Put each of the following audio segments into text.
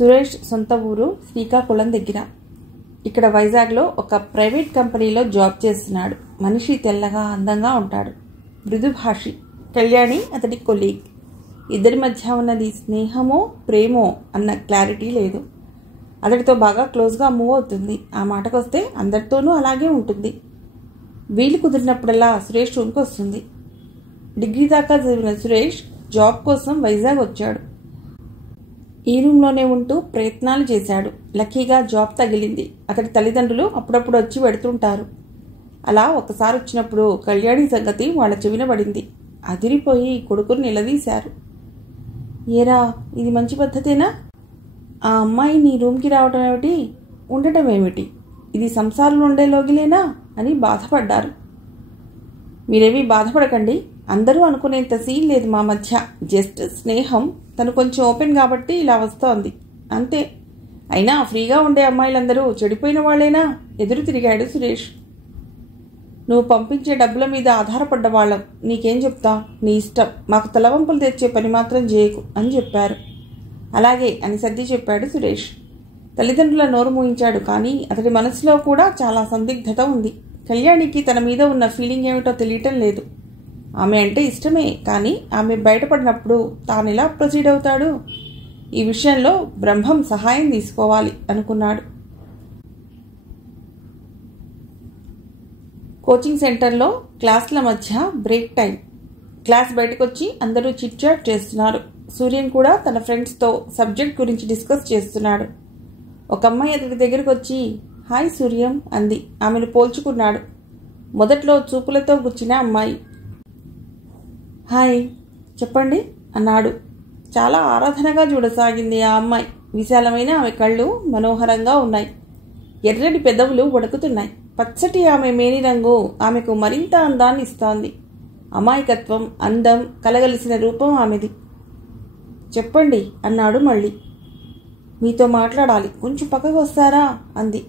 సురేష్ సొంత ఊరు శ్రీకాకుళం దగ్గర. ఇక్కడ వైజాగ్లో ఒక ప్రైవేట్ కంపెనీలో జాబ్ చేస్తున్నాడు. మనిషి తెల్లగా అందంగా ఉంటాడు. మృదుభాషి. కళ్యాణి అతడి కొలీగ్. ఇద్దరి మధ్య ఉన్నది స్నేహమో ప్రేమో అన్న క్లారిటీ లేదు. అతడితో బాగా క్లోజ్గా మూవ్ అవుతుంది. ఆ మాటకొస్తే అందరితోనూ అలాగే ఉంటుంది. వీలు కుదిరినప్పుడల్లా సురేష్ రూమ్కి వస్తుంది. డిగ్రీ దాకా చదివిన సురేష్ జాబ్ కోసం వైజాగ్ వచ్చాడు. ఈ రూమ్లోనే ఉంటూ ప్రయత్నాలు చేశాడు. లక్కీగా జాబ్ తగిలింది. అతడి తల్లిదండ్రులు అప్పుడప్పుడు వచ్చి పెడుతుంటారు. అలా ఒకసారి వచ్చినప్పుడు కళ్యాణి సంగతి వాళ్ళ చెవిన పడింది. అదిరిపోయి కొడుకుని నిలదీశారు. ఏరా, ఇది మంచి పద్ధతేనా? ఆ అమ్మాయి నీ రూమ్కి రావటం ఏమిటి, ఉండటం ఏమిటి? ఇది సంసారంలో ఉండే లోగిలేనా అని బాధపడ్డారు. మీరేమీ బాధపడకండి, అందరూ అనుకునేంత సీన్ లేదు మా మధ్య. జస్ట్ స్నేహం. తను కొంచెం ఓపెన్ కాబట్టి ఇలా వస్తోంది అంతే. అయినా ఫ్రీగా ఉండే అమ్మాయిలందరూ చెడిపోయిన వాళ్లేనా? ఎదురు తిరిగాడు సురేష్. నువ్వు పంపించే డబ్బుల మీద ఆధారపడ్డ వాళ్ళం. నీకేం చెప్తా, నీ ఇష్టం. మాకు తలవంపులు తెచ్చే పని మాత్రం చేయకు అని చెప్పారు. అలాగే అని సర్ది చెప్పాడు సురేష్. తల్లిదండ్రుల నోరు మూయించాడు. కానీ అతడి మనసులో కూడా చాలా సందిగ్ధత ఉంది. కళ్యాణికి తన మీద ఉన్న ఫీలింగ్ ఏమిటో తెలియటం లేదు. ఆమె అంటే ఇష్టమే, కానీ ఆమె బయటపడినప్పుడు తానెలా ప్రొసీడ్ అవుతాడు? ఈ విషయంలో బ్రహ్మం సహాయం తీసుకోవాలి అనుకున్నాడు. కోచింగ్ సెంటర్లో క్లాసుల మధ్య బ్రేక్ టైం. క్లాస్ బయటకొచ్చి అందరూ చిట్ చాట్ చేస్తున్నారు. సూర్యం కూడా తన ఫ్రెండ్స్తో సబ్జెక్ట్ గురించి డిస్కస్ చేస్తున్నాడు. ఒక అమ్మాయి అతడి దగ్గరకు వచ్చి హాయ్ సూర్యం అంది. ఆమెను పోల్చుకున్నాడు. మొదట్లో చూపులతో గుచ్చిన అమ్మాయి. హాయ్ చెప్పండి అన్నాడు. చాలా ఆరాధనగా చూడసాగింది ఆ అమ్మాయి. విశాలమైన ఆమె కళ్ళు మనోహరంగా ఉన్నాయి. ఎర్రటి పెదవులు వణుకుతున్నాయి. పచ్చటి ఆమె మేనిరంగు ఆమెకు మరింత అందాన్ని ఇస్తోంది. అమాయకత్వం, అందం కలగలిసిన రూపం ఆమెది. చెప్పండి అన్నాడు మళ్ళీ. మీతో మాట్లాడాలి, కొంచెం పక్కకు వస్తారా అంది.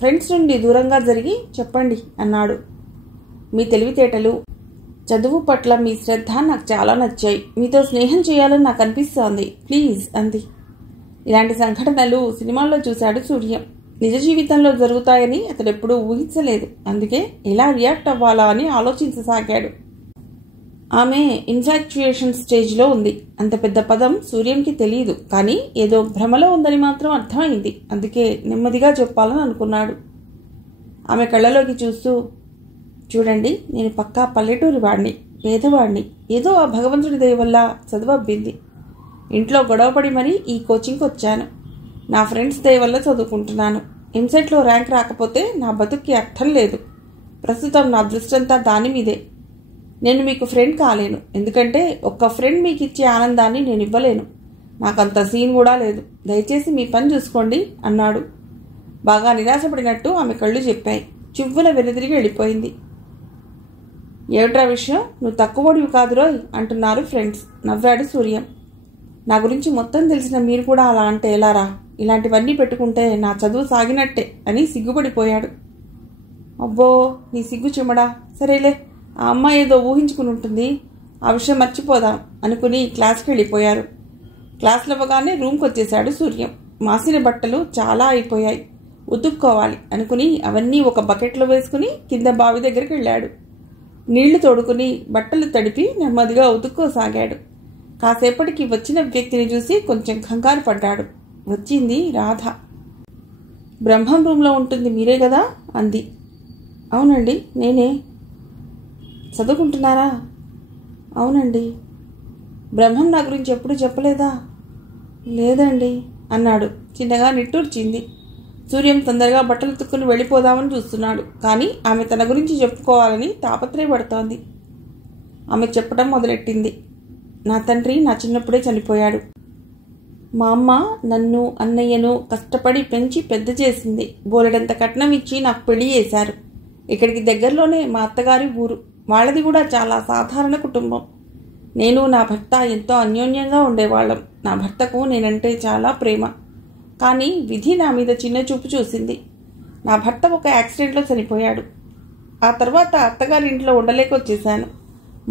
ఫ్రెండ్స్ నుండి దూరంగా జరిగి చెప్పండి అన్నాడు. మీ తెలివితేటలు, చదువు పట్ల మీ శ్రద్ధ నాకు చాలా నచ్చాయి. మీతో స్నేహం చేయాలని నాకు అనిపిస్తోంది, ప్లీజ్ అంది. ఇలాంటి సంఘటనలు సినిమాల్లో చూశాడు సూర్యం. నిజ జీవితంలో జరుగుతాయని అతడెప్పుడూ ఊహించలేదు. అందుకే ఎలా రియాక్ట్ అవ్వాలా అని ఆలోచించసాగాడు. ఆమె ఇన్ఫాక్చుయేషన్ స్టేజ్లో ఉంది. అంత పెద్ద పదం సూర్యంకి తెలియదు, కానీ ఏదో భ్రమలో ఉందని మాత్రం అర్థమైంది. అందుకే నెమ్మదిగా చెప్పాలని అనుకున్నాడు. ఆమె కళ్ళలోకి చూస్తూ, చూడండి, నేను పక్కా పల్లెటూరి వాడిని, పేదవాడిని. ఏదో ఆ భగవంతుడి దయ వల్ల చదువు అబ్బింది. ఇంట్లో గొడవపడి మరీ ఈ కోచింగ్కి వచ్చాను. నా ఫ్రెండ్స్ దయ వల్ల చదువుకుంటున్నాను. ఎంసెట్లో ర్యాంక్ రాకపోతే నా బతుక్కి అర్థం లేదు. ప్రస్తుతం నా దృష్టంతా దాని మీదే. నేను మీకు ఫ్రెండ్ కాలేను, ఎందుకంటే ఒక్క ఫ్రెండ్ మీకు ఇచ్చే ఆనందాన్ని నేను ఇవ్వలేను. నాకంత సీన్ కూడా లేదు. దయచేసి మీ పని చూసుకోండి అన్నాడు. బాగా నిరాశపడినట్టు ఆమె కళ్ళు చెప్పాయి. చివ్వున వెనుదిరిగి వెళ్ళిపోయింది. ఏమిట్రా విషయం, నువ్వు తక్కువడివి కాదురోయ్ అంటున్నారు ఫ్రెండ్స్. నవ్వాడు సూర్యం. నా గురించి మొత్తం తెలిసిన మీరు కూడా అలా అంటే ఎలారా? ఇలాంటివన్నీ పెట్టుకుంటే నా చదువు సాగినట్టే అని సిగ్గుపడిపోయాడు. అబ్బో, నీ సిగ్గు చెమడా. సరేలే, ఆ అమ్మాయి ఏదో ఊహించుకుని ఉంటుంది, ఆ విషయం మర్చిపోదాం అనుకుని క్లాస్కి వెళ్ళిపోయారు. క్లాసులు అవ్వగానే రూమ్కి వచ్చేశాడు సూర్యం. మాసిన బట్టలు చాలా అయిపోయాయి, ఉతుక్కోవాలి అనుకుని అవన్నీ ఒక బకెట్లో వేసుకుని కింద బావి దగ్గరికి వెళ్ళాడు. నీళ్లు తోడుకుని బట్టలు తడిపి నెమ్మదిగా ఉతుక్కోసాగాడు. కాసేపటికి వచ్చిన వ్యక్తిని చూసి కొంచెం కంగారు పడ్డాడు. వచ్చింది రాధ. బ్రహ్మం రూమ్లో ఉంటుంది మీరే కదా అంది. అవునండి, నేనే. చదువుకుంటున్నారా? అవునండి. బ్రహ్మం నా గురించి ఎప్పుడు చెప్పలేదా? లేదండి అన్నాడు. చిన్నగా నిట్టూర్చింది. సూర్యం తొందరగా బట్టలు తుక్కుని వెళ్ళిపోదామని చూస్తున్నాడు. కానీ ఆమె తన గురించి చెప్పుకోవాలని తాపత్రయపడుతోంది. ఆమె చెప్పడం మొదలెట్టింది. నా తండ్రి నా చిన్నప్పుడే చనిపోయాడు. మా అమ్మ నన్ను, అన్నయ్యను కష్టపడి పెంచి పెద్ద చేసింది. బోలెడంత కట్నం ఇచ్చి నాకు పెళ్లి చేశారు. ఇక్కడికి దగ్గరలోనే మా అత్తగారి ఊరు. వాళ్ళది కూడా చాలా సాధారణ కుటుంబం. నేను నా భర్త ఎంతో అన్యోన్యంగా ఉండేవాళ్ళం. నా భర్తకు నేనంటే చాలా ప్రేమ. కానీ విధి నా మీద చిన్న చూపు చూసింది. నా భర్త ఒక యాక్సిడెంట్లో చనిపోయాడు. ఆ తర్వాత అత్తగారింట్లో ఉండలేకొచ్చేశాను.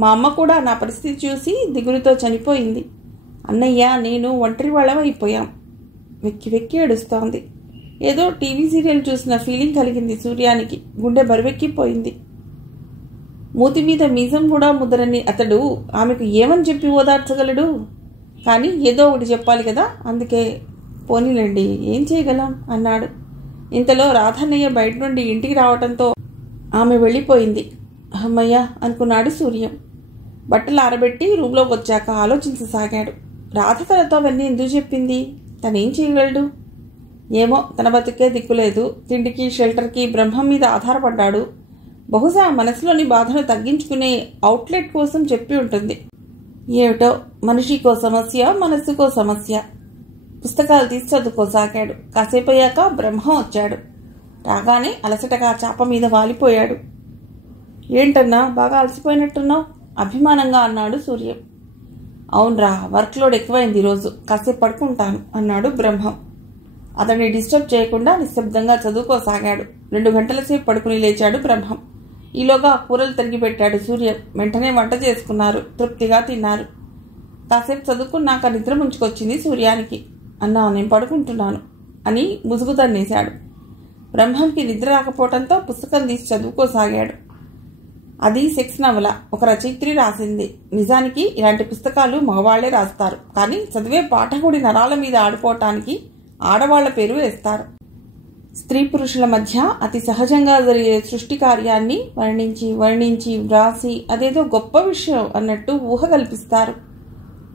మా అమ్మ కూడా నా పరిస్థితి చూసి దిగులుతో చనిపోయింది. అన్నయ్య, నేను ఒంటరి వాళ్ళం అయిపోయాం. వెక్కి వెక్కి ఏడుస్తోంది. ఏదో టీవీ సీరియల్ చూసిన ఫీలింగ్ కలిగింది సూర్యానికి. గుండె బరువెక్కిపోయింది. మూతి మీద మీసం కూడా ముదరని అతడు ఆమెకు ఏమని చెప్పి ఓదార్చగలడు? కానీ ఏదో ఒకటి చెప్పాలి కదా, అందుకే పోనీలండి, ఏం చేయగలం అన్నాడు. ఇంతలో రాధన్నయ్య బయట నుండి ఇంటికి రావడంతో ఆమె వెళ్ళిపోయింది. అమ్మయ్య అనుకున్నాడు సూర్యం. బట్టలు ఆరబెట్టి రూమ్లోకి వచ్చాక ఆలోచించసాగాడు. రాధ తనతో అవన్నీ ఎందుకు చెప్పింది? తనేం చేయగలడు? ఏమో, తన బతుకే దిక్కులేదు. తిండికి షెల్టర్కి బ్రహ్మం మీద ఆధారపడ్డాడు. బహుశా మనసులోని బాధను తగ్గించుకునే అవుట్లెట్ కోసం చెప్పి ఉంటుంది. ఏమిటో, మనిషికో సమస్య, మనస్సుకో సమస్య. పుస్తకాలు తీసి చదువుకోసాగాడు. కాసేపు అయ్యాక బ్రహ్మం వచ్చాడు. రాగానే అలసటగా చాప మీద వాలిపోయాడు. ఏంటన్నా, బాగా అలసిపోయినట్టున్నావు అభిమానంగా అన్నాడు సూర్యం. అవునరా, వర్క్ లోడ్ ఎక్కువైంది ఈరోజు, కాసేపు పడుకుంటాను అన్నాడు బ్రహ్మం. అతన్ని డిస్టర్బ్ చేయకుండా నిశ్శబ్దంగా చదువుకోసాగాడు. 2 గంటల సేపు పడుకుని లేచాడు బ్రహ్మం. ఈలోగా కూరలు తరిగి పెట్టాడు సూర్యం. వెంటనే వంట చేసుకున్నారు. తృప్తిగా తిన్నారు. కాసేపు చదువుకున్నాక నిద్ర ముంచుకొచ్చింది సూర్యానికి. అన్నా, నేను పడుకుంటున్నాను అని ముసుగు తన్నేశాడు. బ్రహ్మంకి నిద్ర రాకపోవడంతో పుస్తకం తీసి చదువుకోసాగాడు. అది సెక్స్ నవల. ఒక రచయిత్రి రాసింది. నిజానికి ఇలాంటి పుస్తకాలు మగవాళ్లే రాస్తారు, కానీ చదివే పాఠకుడి నరాల మీద ఆడుకోవటానికి ఆడవాళ్ల పేరు వేస్తారు. స్త్రీ పురుషుల మధ్య అతి సహజంగా జరిగే సృష్టి కార్యాన్ని వర్ణించి వ్రాసి అదేదో గొప్ప విషయం అన్నట్టు ఊహ కల్పిస్తారు.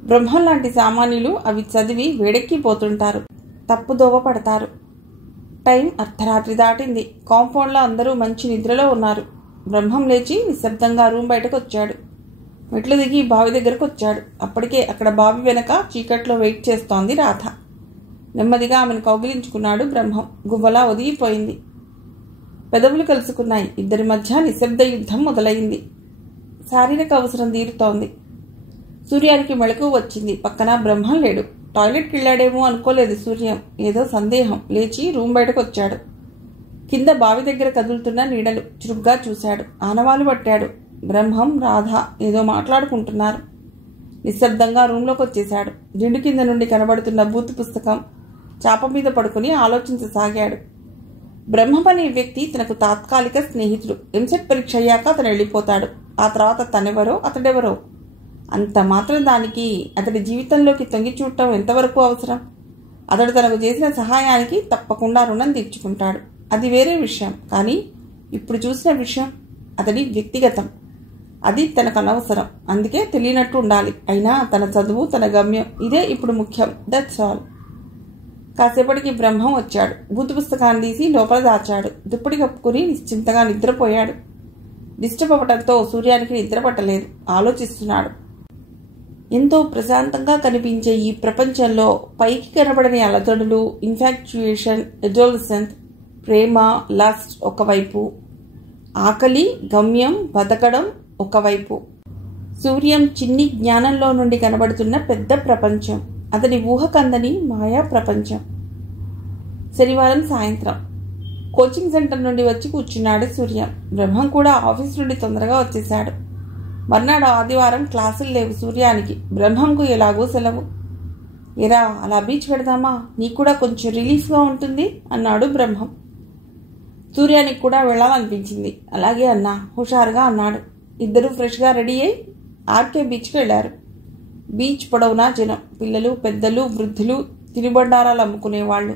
బ్రహ్మం లాంటి సామాన్యులు అవి చదివి వేడెక్కిపోతుంటారు, తప్పుదోవ పడతారు. టైం అర్ధరాత్రి దాటింది. కాంపౌండ్లో అందరూ మంచి నిద్రలో ఉన్నారు. బ్రహ్మం లేచి నిశ్శబ్దంగా రూమ్ బయటకు వచ్చాడు. మెట్లు దిగి బావి దగ్గరకు వచ్చాడు. అప్పటికే అక్కడ బావి వెనక చీకట్లో వెయిట్ చేస్తోంది రాధ. నెమ్మదిగా ఆమెను కౌగిలించుకున్నాడు బ్రహ్మం. గువ్వలా ఒదిగిపోయింది. పెదవులు కలుసుకున్నాయి. ఇద్దరి మధ్య నిశ్శబ్ద యుద్ధం మొదలైంది. శారీరక అవసరం తీరుతోంది. సూర్యానికి మెళకువ వచ్చింది. పక్కన బ్రహ్మం లేడు. టాయిలెట్కి వెళ్ళాడేమో అనుకోలేదు సూర్యం. ఏదో సందేహం. లేచి రూమ్ బయటకు వచ్చాడు. కింద బావి దగ్గర కదులుతున్న నీడలు చురుగ్గా చూశాడు. ఆనవాలు పట్టాడు. బ్రహ్మం, రాధ ఏదో మాట్లాడుకుంటున్నారు. నిశ్శబ్దంగా రూంలోకి వచ్చేశాడు. దిండు కింద నుండి కనబడుతున్న బూత్ పుస్తకం చాప మీద పడుకుని ఆలోచించసాగాడు. బ్రహ్మం అనే వ్యక్తి తనకు తాత్కాలిక స్నేహితుడు. ఎంసెట్ పరీక్ష అయ్యాక అతను వెళ్ళిపోతాడు. ఆ తర్వాత తనెవరో అతడెవరో. అంత మాత్రం దానికి అతడి జీవితంలోకి తొంగి చూడటం ఎంతవరకు అవసరం? అతడు తనకు చేసిన సహాయానికి తప్పకుండా రుణం తీర్చుకుంటాడు. అది వేరే విషయం. కానీ ఇప్పుడు చూసిన విషయం అతడి వ్యక్తిగతం. అది తనకు అనవసరం. అందుకే తెలియనట్టు ఉండాలి. అయినా తన చదువు, తన గమ్యం ఇదే ఇప్పుడు ముఖ్యం. That's all. కాసేపటికి బ్రహ్మం వచ్చాడు. బూతు పుస్తకాన్ని తీసి లోపల దాచాడు. దుప్పటి కప్పుకుని నిశ్చింతగా నిద్రపోయాడు. డిస్టర్బ్ అవ్వడంతో సూర్యానికి నిద్ర పట్టలేదు. ఆలోచిస్తున్నాడు. ఎంతో ప్రశాంతంగా కనిపించే ఈ ప్రపంచంలో పైకి కనబడని అలతడులు, ఇన్ఫాక్చుయేషన్, ఎడోలసెంట్, ప్రేమ, లస్ట్ ఒకవైపు, ఆకలి, గమ్యం, బతకడం ఒకవైపు. సూర్యం చిన్ని జ్ఞానంలో నుండి కనబడుతున్న పెద్ద ప్రపంచం. అతని ఊహకందని మాయా ప్రపంచం. శనివారం సాయంత్రం కోచింగ్ సెంటర్ నుండి వచ్చి కూర్చున్నాడు సూర్యం. బ్రహ్మం కూడా ఆఫీస్ నుండి తొందరగా వచ్చేశాడు. మర్నాడు ఆదివారం క్లాసులు లేవు సూర్యానికి. బ్రహ్మంకు ఎలాగో సెలవు. ఎరా, అలా బీచ్ పెడదామా? నీకు కూడా కొంచెం రిలీఫ్గా ఉంటుంది అన్నాడు బ్రహ్మం. సూర్యానికి కూడా వెళ్ళాలనిపించింది. అలాగే అన్నా, హుషారుగా అన్నాడు. ఇద్దరు ఫ్రెష్గా రెడీ అయి ఆర్కే బీచ్కి వెళ్లారు. బీచ్ పొడవునా జనం. పిల్లలు, పెద్దలు, వృద్ధులు, తినుబండారాలు అమ్ముకునేవాళ్లు.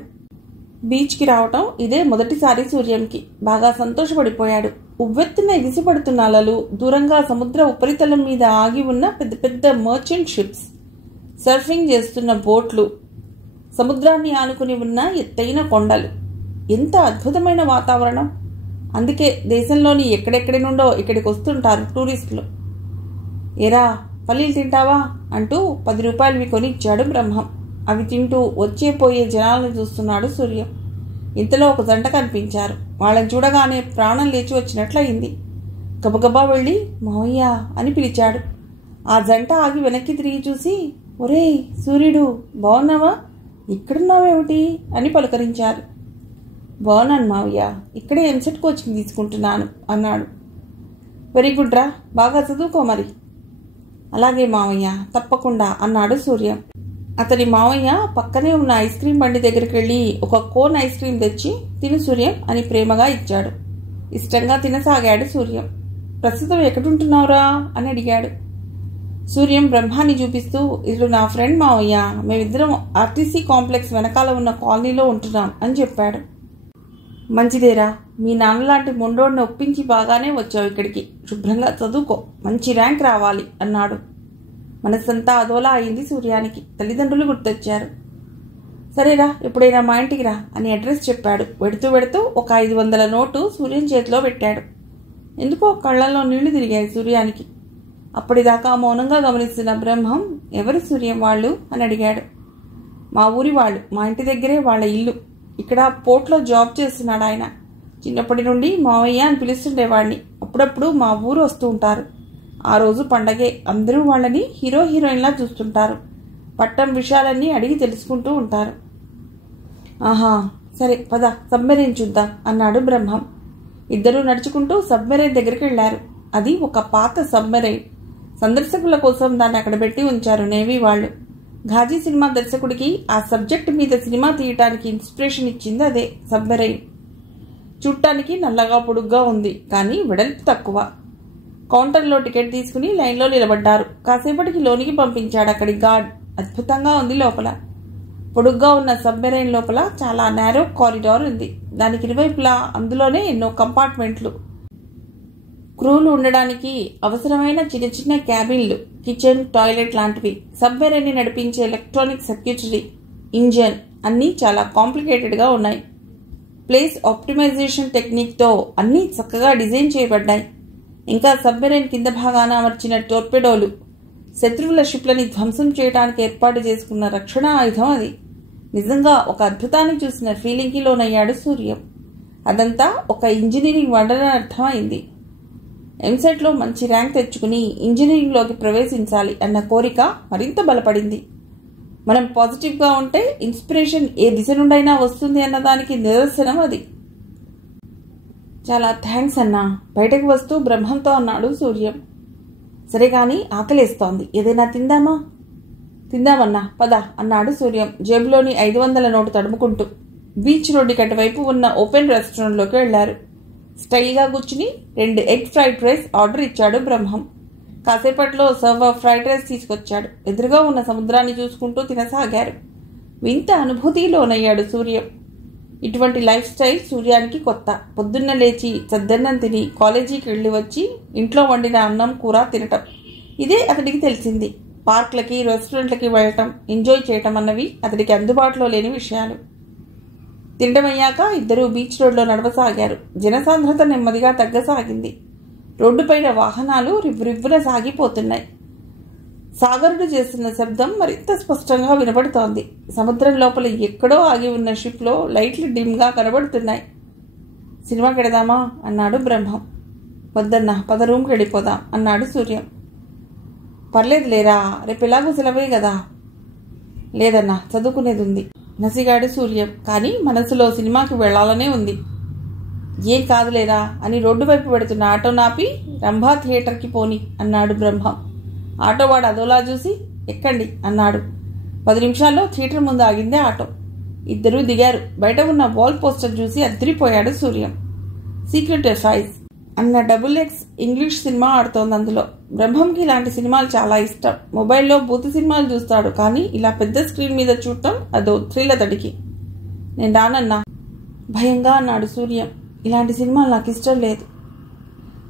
బీచ్కి రావటం ఇదే మొదటిసారి సూర్యంకి. బాగా సంతోషపడిపోయాడు. ఉవ్వెత్తున ఎగిసిపడుతున్న అలలు, దూరంగా సముద్ర ఉపరితలం మీద ఆగి ఉన్న పెద్ద పెద్ద మర్చెంట్ షిప్స్, సర్ఫింగ్ చేస్తున్న బోట్లు, సముద్రాన్ని ఆనుకుని ఉన్న ఎత్తైన కొండలు. ఎంత అద్భుతమైన వాతావరణం! అందుకే దేశంలోని ఎక్కడెక్కడి నుండో ఇక్కడికి వస్తుంటారు టూరిస్టులు. ఎరా, పల్లీలు తింటావా అంటూ 10 రూపాయలవి కొని ఇచ్చాడు బ్రహ్మం. అవి తింటూ వచ్చే పోయే జనాలను చూస్తున్నాడు సూర్యం. ఇంతలో ఒక జంట కనిపించారు. వాళ్ళని చూడగానే ప్రాణం లేచి వచ్చినట్లయింది. గబగబా వెళ్ళి మావయ్య అని పిలిచాడు. ఆ జంట ఆగి వెనక్కి తిరిగి చూసి, ఒరేయ్ సూర్యుడు, బాగున్నావా? ఇక్కడున్నావేమిటి అని పలకరించారు. బాగున్నాను మావయ్య, ఇక్కడే ఎంసెట్ కోచింగ్ తీసుకుంటున్నాను అన్నాడు. వెరీ గుడ్ రా, బాగా చదువుకో మరి. అలాగే మావయ్య, తప్పకుండా అన్నాడు సూర్యం. అతని మావయ్య పక్కనే ఉన్న ఐస్ క్రీం బండి దగ్గరికి వెళ్ళి ఒక కోన్ ఐస్ క్రీం తెచ్చి తిను సూర్యం అని ప్రేమగా ఇచ్చాడు. ఇష్టంగా తినసాగాడు సూర్యం. ప్రస్తుతం ఎక్కడుంటున్నావురా అని అడిగాడు. సూర్యం బ్రహ్మాన్ని చూపిస్తూ, ఇతడు నా ఫ్రెండ్ మావయ్య, మేమిద్దరం ఆర్టీసీ కాంప్లెక్స్ వెనకాల ఉన్న కాలనీలో ఉంటున్నాం అని చెప్పాడు. మంచిదేరా, మీ నాన్నలాంటి మొండోడిని ఒప్పించి బాగానే వచ్చావు ఇక్కడికి. శుభ్రంగా చదువుకో, మంచి ర్యాంక్ రావాలి అన్నాడు. మనసంతా అదోలా అయింది సూర్యానికి. తల్లిదండ్రులు గుర్తొచ్చారు. సరేరా, ఎప్పుడైనా మా ఇంటికి రా అని అడ్రస్ చెప్పాడు. వెడుతూ ఒక 500 నోటు సూర్యం చేతిలో పెట్టాడు. ఎందుకో కళ్ళల్లో నీళ్లు తిరిగాయి సూర్యానికి. అప్పటిదాకా మౌనంగా గమనిస్తున్న బ్రహ్మం, ఎవరు సూర్యం వాళ్ళు అని అడిగాడు. మా ఊరి వాళ్ళు, మా ఇంటి దగ్గరే వాళ్ళ ఇల్లు. ఇక్కడ పోర్ట్లో జాబ్ చేస్తున్నాడు ఆయన. చిన్నప్పటి నుండి మావయ్య అని పిలుస్తుండేవాడిని. అప్పుడప్పుడు మా ఊరు వస్తూ ఉంటారు. ఆ రోజు పండగే. అందరూ వాళ్ళని హీరోయిన్లా చూస్తుంటారు. పట్టం విషయాలన్నీ అడిగి తెలుసుకుంటూ ఉంటారు. ఆహా, సరే పద సబ్మెరైన్ చూద్దాం అన్నాడు బ్రహ్మం. ఇద్దరూ నడుచుకుంటూ సబ్మెరైన్ దగ్గరికి వెళ్లారు. అది ఒక పాత సబ్మెరైన్. సందర్శకుల కోసం దాన్ని అక్కడ పెట్టి ఉంచారు నేవీ వాళ్ళు. ఘాజీ సినిమా దర్శకుడికి ఆ సబ్జెక్ట్ మీద సినిమా తీయటానికి ఇన్స్పిరేషన్ ఇచ్చింది అదే సబ్మెరైన్. చూడటానికి నల్లగా పొడుగ్గా ఉంది, కానీ వెడల్పు తక్కువ. కౌంటర్లో టికెట్ తీసుకుని లైన్లో నిలబడ్డారు. కాసేపటికి లోనికి పంపించాడు అక్కడి గార్డ్. అద్భుతంగా ఉంది లోపల. పొడుగ్గా ఉన్న సబ్మెరైన్ లోపల చాలా నేరో కారిడార్ ఉంది. దానికి ఇరువైపులా అందులోనే ఎన్నో కంపార్ట్మెంట్లు. క్రూలు ఉండడానికి అవసరమైన చిన్న చిన్న క్యాబిన్లు, కిచెన్, టాయిలెట్ లాంటివి. సబ్మెరైన్ ని నడిపించే ఎలక్ట్రానిక్ సర్క్యూటరీ, ఇంజన్ అన్నీ చాలా కాంప్లికేటెడ్గా ఉన్నాయి. ప్లేస్ ఆప్టిమైజేషన్ టెక్నిక్తో అన్నీ చక్కగా డిజైన్ చేయబడ్డాయి. ఇంకా సబ్మెరైన్ కింద భాగాన అమర్చిన టోర్పెడోలు శత్రువుల షిప్లని ధ్వంసం చేయడానికి ఏర్పాటు చేసుకున్న రక్షణ ఆయుధం అది. నిజంగా ఒక అద్భుతాన్ని చూసిన ఫీలింగ్కి లోనయ్యాడు సూర్యం. అదంతా ఒక ఇంజనీరింగ్ వండర్ అర్థమైంది. ఎంసెట్లో మంచి ర్యాంక్ తెచ్చుకుని ఇంజనీరింగ్లోకి ప్రవేశించాలి అన్న కోరిక మరింత బలపడింది. మనం పాజిటివ్గా ఉంటే ఇన్స్పిరేషన్ ఏ దిశ నుండైనా వస్తుంది అన్నదానికి నిదర్శనం అది. చాలా థ్యాంక్స్ అన్నా, బయటకు వస్తూ బ్రహ్మంతో అన్నాడు సూర్యం. సరే గాని ఆకలేస్తోంది, ఏదైనా తిందామా? తిందామన్నా పద అన్నాడు సూర్యం జేబులోని 500 నోటు తడుముకుంటూ. బీచ్ రోడ్డుకి అటువైపు ఉన్న ఓపెన్ రెస్టారెంట్లోకి వెళ్లారు. స్టైల్గా కూర్చుని 2 ఎగ్ ఫ్రైడ్ రైస్ ఆర్డర్ ఇచ్చాడు బ్రహ్మం. కాసేపట్లో సర్వ్ ఫ్రైడ్ రైస్ తీసుకొచ్చాడు. ఎదురుగా ఉన్న సముద్రాన్ని చూసుకుంటూ తినసాగారు. వింత అనుభూతిలోనయ్యాడు సూర్యం. ఇటువంటి లైఫ్ స్టైల్ సూర్యానికి కొత్త. పొద్దున్న లేచి చద్దన్నం తిని కాలేజీకి వెళ్ళి వచ్చి ఇంట్లో వండిన అన్నం కూర తినటం, ఇదే అతడికి తెలిసింది. పార్క్లకి, రెస్టారెంట్లకి వెళ్ళటం, ఎంజాయ్ చేయటం అన్నవి అతడికి అందుబాటులో లేని విషయాలు. తినడమయ్యాక ఇద్దరూ బీచ్ రోడ్లో నడవసాగారు. జనసాంద్రత నెమ్మదిగా తగ్గసాగింది. రోడ్డుపైన వాహనాలు రివ్వురివ్వున సాగిపోతున్నాయి. సాగరుడు చేస్తున్న శబ్దం మరింత స్పష్టంగా వినబడుతోంది. సముద్రం లోపల ఎక్కడో ఆగి ఉన్న షిప్లో లైట్లు డిమ్గా కనబడుతున్నాయి. సినిమాకి వెడదామా అన్నాడు బ్రహ్మం. వద్దన్నా, పద రూమ్కి వెళ్ళిపోదాం అన్నాడు సూర్యం. పర్లేదు లేరా, రేపు ఎలాగూ సెలవే కదా. లేదన్నా, చదువుకునేది ఉంది నసిగాడు సూర్యం. కానీ మనసులో సినిమాకి వెళ్లాలనే ఉంది. ఏం కాదులేరా అని రోడ్డు వైపు పెడుతున్న ఆటో నాపి రంభా థియేటర్కి పోని అన్నాడు బ్రహ్మం. ఆటోవాడు అదోలా చూసి ఎక్కండి అన్నాడు. 10 నిమిషాల్లో థియేటర్ ముందు ఆగిందే ఆటో. ఇద్దరూ దిగారు. బయట ఉన్న వాల్ పోస్టర్ చూసి అద్దరిపోయాడు సూర్యం. సీక్రెట్ ఎఫైస్ అన్న XX ఇంగ్లీష్ సినిమా ఆడుతోంది అందులో. బ్రహ్మంకి ఇలాంటి సినిమాలు చాలా ఇష్టం. మొబైల్లో బూతు సినిమాలు చూస్తాడు, కానీ ఇలా పెద్ద స్క్రీన్ మీద చూడటం అదో థ్రిల్ అతడికి. నేను రానన్నా భయంగా అన్నాడు సూర్యం. ఇలాంటి సినిమాలు నాకు ఇష్టం లేదు.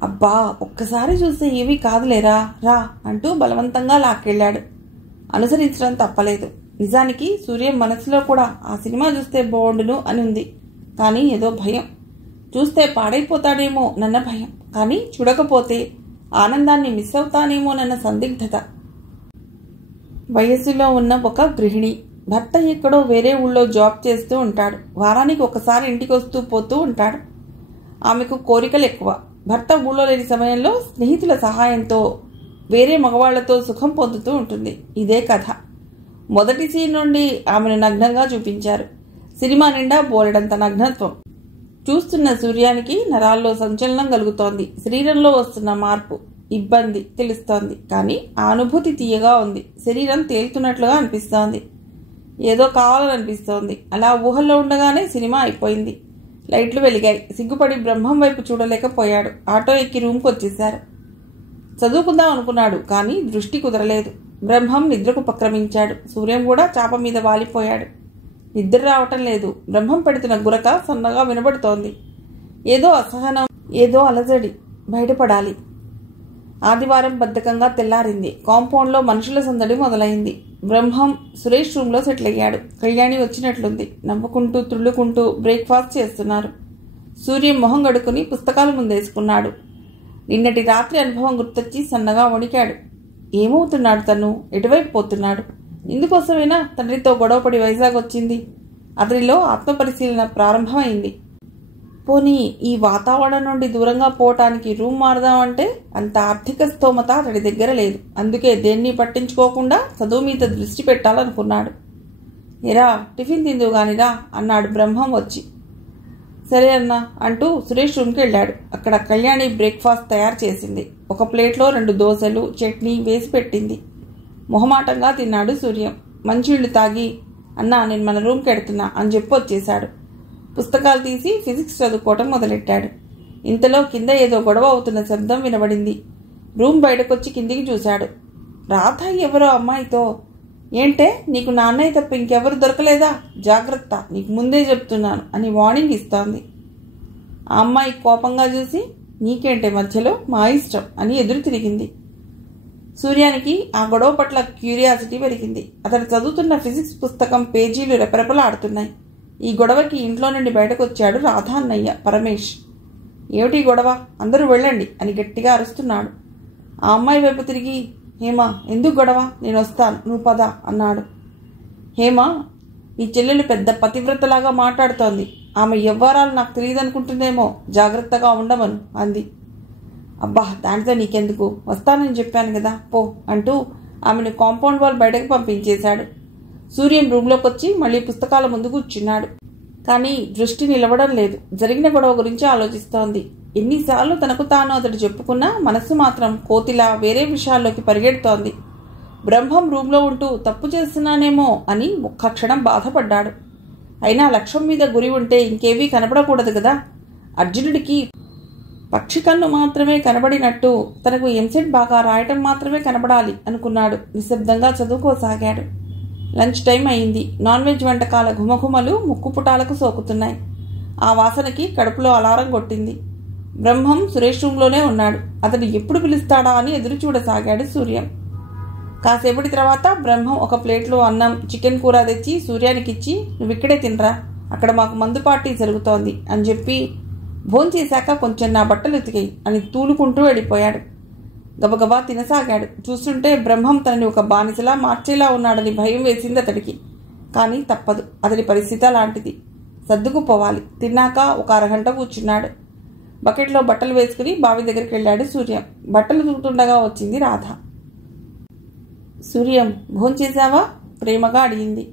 అబ్బా, ఒక్కసారి చూస్తే ఏవీ కాదులేరా, రా అంటూ బలవంతంగా లాక్కెళ్ళాడు. అనుసరించడం తప్పలేదు. నిజానికి సూర్యం మనసులో కూడా ఆ సినిమా చూస్తే బాగుండును అని ఉంది. కానీ ఏదో భయం. చూస్తే పాడైపోతాడేమో నన్న భయం, కానీ చూడకపోతే ఆనందాన్ని మిస్ అవుతానేమోనన్న సందిగ్ధత. వయస్సులో ఉన్న ఒక గృహిణి. భర్త ఎక్కడో వేరే ఊళ్ళో జాబ్ చేస్తూ ఉంటాడు. వారానికి ఒకసారి ఇంటికి వస్తూ పోతూ ఉంటాడు. ఆమెకు కోరికలు ఎక్కువ. భర్త ఊళ్ళో లేని సమయంలో స్నేహితుల సహాయంతో వేరే మగవాళ్లతో సుఖం పొందుతూ ఉంటుంది. ఇదే కథ. మొదటి సీన్ నుండి ఆమెను నగ్నంగా చూపించారు. సినిమా నిండా బోలెడంత నగ్నత్వం. చూస్తున్న సూర్యానికి నరాల్లో సంచలనం కలుగుతోంది. శరీరంలో వస్తున్న మార్పు, ఇబ్బంది తెలుస్తోంది. కానీ ఆ అనుభూతి తీయగా ఉంది. శరీరం తేలుతున్నట్లుగా అనిపిస్తోంది. ఏదో కావాలనిపిస్తోంది. అలా ఊహల్లో ఉండగానే సినిమా అయిపోయింది. లైట్లు వెలిగాయి. సిగ్గుపడి బ్రహ్మం వైపు చూడలేకపోయాడు. ఆటో ఎక్కి రూమ్కి వచ్చేశారు. చదువుకుందాం అనుకున్నాడు, కానీ దృష్టి కుదరలేదు. బ్రహ్మం నిద్రకు ఉపక్రమించాడు. సూర్యం కూడా చాప మీద వాలిపోయాడు. నిద్ర రావటం లేదు. బ్రహ్మం పెడుతున్న గురక సన్నగా వినబడుతోంది. ఏదో అసహనం, ఏదో అలజడి. బయటపడాలి. ఆదివారం బద్ధకంగా తెల్లారింది. కాంపౌండ్లో మనుషుల సందడి మొదలైంది. బ్రహ్మం సురేష్ రూమ్లో సెటిల్ అయ్యాడు. కళ్యాణి వచ్చినట్లుంది. నవ్వుకుంటూ తుళ్ళుకుంటూ బ్రేక్ఫాస్ట్ చేస్తున్నారు. సూర్యం మొహం గడుకుని పుస్తకాలు ముందేసుకున్నాడు. నిన్నటి రాత్రి అనుభవం గుర్తొచ్చి సన్నగా వణికాడు. ఏమవుతున్నాడు తను? ఎటువైపు పోతున్నాడు? ఇందుకోసమేనా తండ్రితో గొడవపడి వైజాగ్ వచ్చింది? అతడిలో ఆత్మపరిశీలన ప్రారంభమైంది. పోనీ ఈ వాతావరణం నుండి దూరంగా పోవటానికి రూమ్ మారదామంటే అంత ఆర్థిక స్తోమత అతడి దగ్గర లేదు. అందుకే దేన్ని పట్టించుకోకుండా చదువు మీద దృష్టి పెట్టాలనుకున్నాడు. ఎరా, టిఫిన్ తిందువు గానిరా అన్నాడు బ్రహ్మం వచ్చి. సరే అన్నా అంటూ సురేష్ రూమ్కి వెళ్ళాడు. అక్కడ కళ్యాణి బ్రేక్ఫాస్ట్ తయారు చేసింది. ఒక ప్లేట్లో 2 దోశలు, చట్నీ వేసి పెట్టింది. మొహమాటంగా తిన్నాడు సూర్యం. మంచినీళ్లు తాగి, అన్నా నేను మన రూమ్కి వెడుతున్నా అని చెప్పి వచ్చేశాడు. పుస్తకాలు తీసి ఫిజిక్స్ చదువుకోవటం మొదలెట్టాడు. ఇంతలో కింద ఏదో గొడవ అవుతున్న శబ్దం వినబడింది. రూమ్ బయటకొచ్చి కిందికి చూశాడు. రాధ ఎవరో అమ్మాయితో. ఏంటే, నీకు నాన్నయ్య తప్ప ఇంకెవరు దొరకలేదా? జాగ్రత్త, నీకు ముందే చెప్తున్నాను అని వార్నింగ్ ఇస్తోంది. ఆ అమ్మాయి కోపంగా చూసి, నీకేంటే మధ్యలో, మా ఇష్టం అని ఎదురు తిరిగింది. సూర్యానికి ఆ గొడవ పట్ల క్యూరియాసిటీ పెరిగింది. అతడు చదువుతున్న ఫిజిక్స్ పుస్తకం పేజీలు రెపరెపలాడుతున్నాయి. ఈ గొడవకి ఇంట్లో నుండి బయటకొచ్చాడు రాధా అన్నయ్య పరమేష్. ఏమిటి గొడవ? అందరూ వెళ్ళండి అని గట్టిగా అరుస్తున్నాడు. ఆ అమ్మాయి వైపు తిరిగి, హేమా, ఎందుకు గొడవ? నేను వస్తాను, నువ్వు పద అన్నాడు. హేమా, నీ చెల్లెలు పెద్ద పతివ్రతలాగా మాట్లాడుతోంది. ఆమె ఎవ్వరాలు నాకు తెలియదనుకుంటుందేమో, జాగ్రత్తగా ఉండమను అంది. అబ్బా, దానితో నీకెందుకు, వస్తానని చెప్పాను కదా, పో అంటూ ఆమెను కాంపౌండ్ వాల్ బయటకు పంపించేశాడు. సూర్యం రూమ్లోకి వచ్చి మళ్లీ పుస్తకాల ముందు కూర్చున్నాడు. కానీ దృష్టి నిలవడం లేదు. జరిగిన గొడవ గురించి ఆలోచిస్తోంది. ఎన్నిసార్లు తనకు తాను అతడు చెప్పుకున్నా మనస్సు మాత్రం కోతిలా వేరే విషయాల్లోకి పరిగెడుతోంది. బ్రహ్మం రూమ్లో ఉంటూ తప్పు చేస్తున్నానేమో అని ఒక్క క్షణం బాధపడ్డాడు. అయినా లక్ష్యం మీద గురి ఉంటే ఇంకేవీ కనపడకూడదు కదా. అర్జునుడికి పక్షి కన్ను మాత్రమే కనబడినట్టు తనకు ఎంసెట్ బాగా రాయటం మాత్రమే కనబడాలి అనుకున్నాడు. నిశ్శబ్దంగా చదువుకోసాగాడు. లంచ్ టైం అయింది. నాన్ వెజ్ వంటకాల ఘుమఘుమలు ముక్కుపుటాలకు సోకుతున్నాయి. ఆ వాసనకి కడుపులో అలారం కొట్టింది. బ్రహ్మం సురేష్ రూమ్లోనే ఉన్నాడు. అతడు ఎప్పుడు పిలుస్తాడా అని ఎదురు చూడసాగాడు సూర్యం. కాసేపటి తర్వాత బ్రహ్మం ఒక ప్లేట్లో అన్నం, చికెన్ కూర తెచ్చి సూర్యానికిచ్చి, నువ్విక్కడే తినరా, అక్కడ మాకు మందు పార్టీ జరుగుతోంది అని చెప్పి, భోంచేశాక కొంచెం నా బట్టలు ఉతికేయి అని తూలుకుంటూ వెళ్ళిపోయాడు. గబగబా తినసాగాడు. చూస్తుంటే బ్రహ్మం తనని ఒక బానిసలా మార్చేలా ఉన్నాడని భయం వేసింది అతడికి. కానీ తప్పదు, అతడి పరిస్థితి అలాంటిది. సర్దుకుపోవాలి. తిన్నాక ఒక అరగంట కూర్చున్నాడు. బకెట్లో బట్టలు వేసుకుని బావి దగ్గరికి వెళ్ళాడు సూర్యం. బట్టలు తుడుతుండగా వచ్చింది రాధ. సూర్యం, భోంచేశావా ప్రేమగా అడిగింది.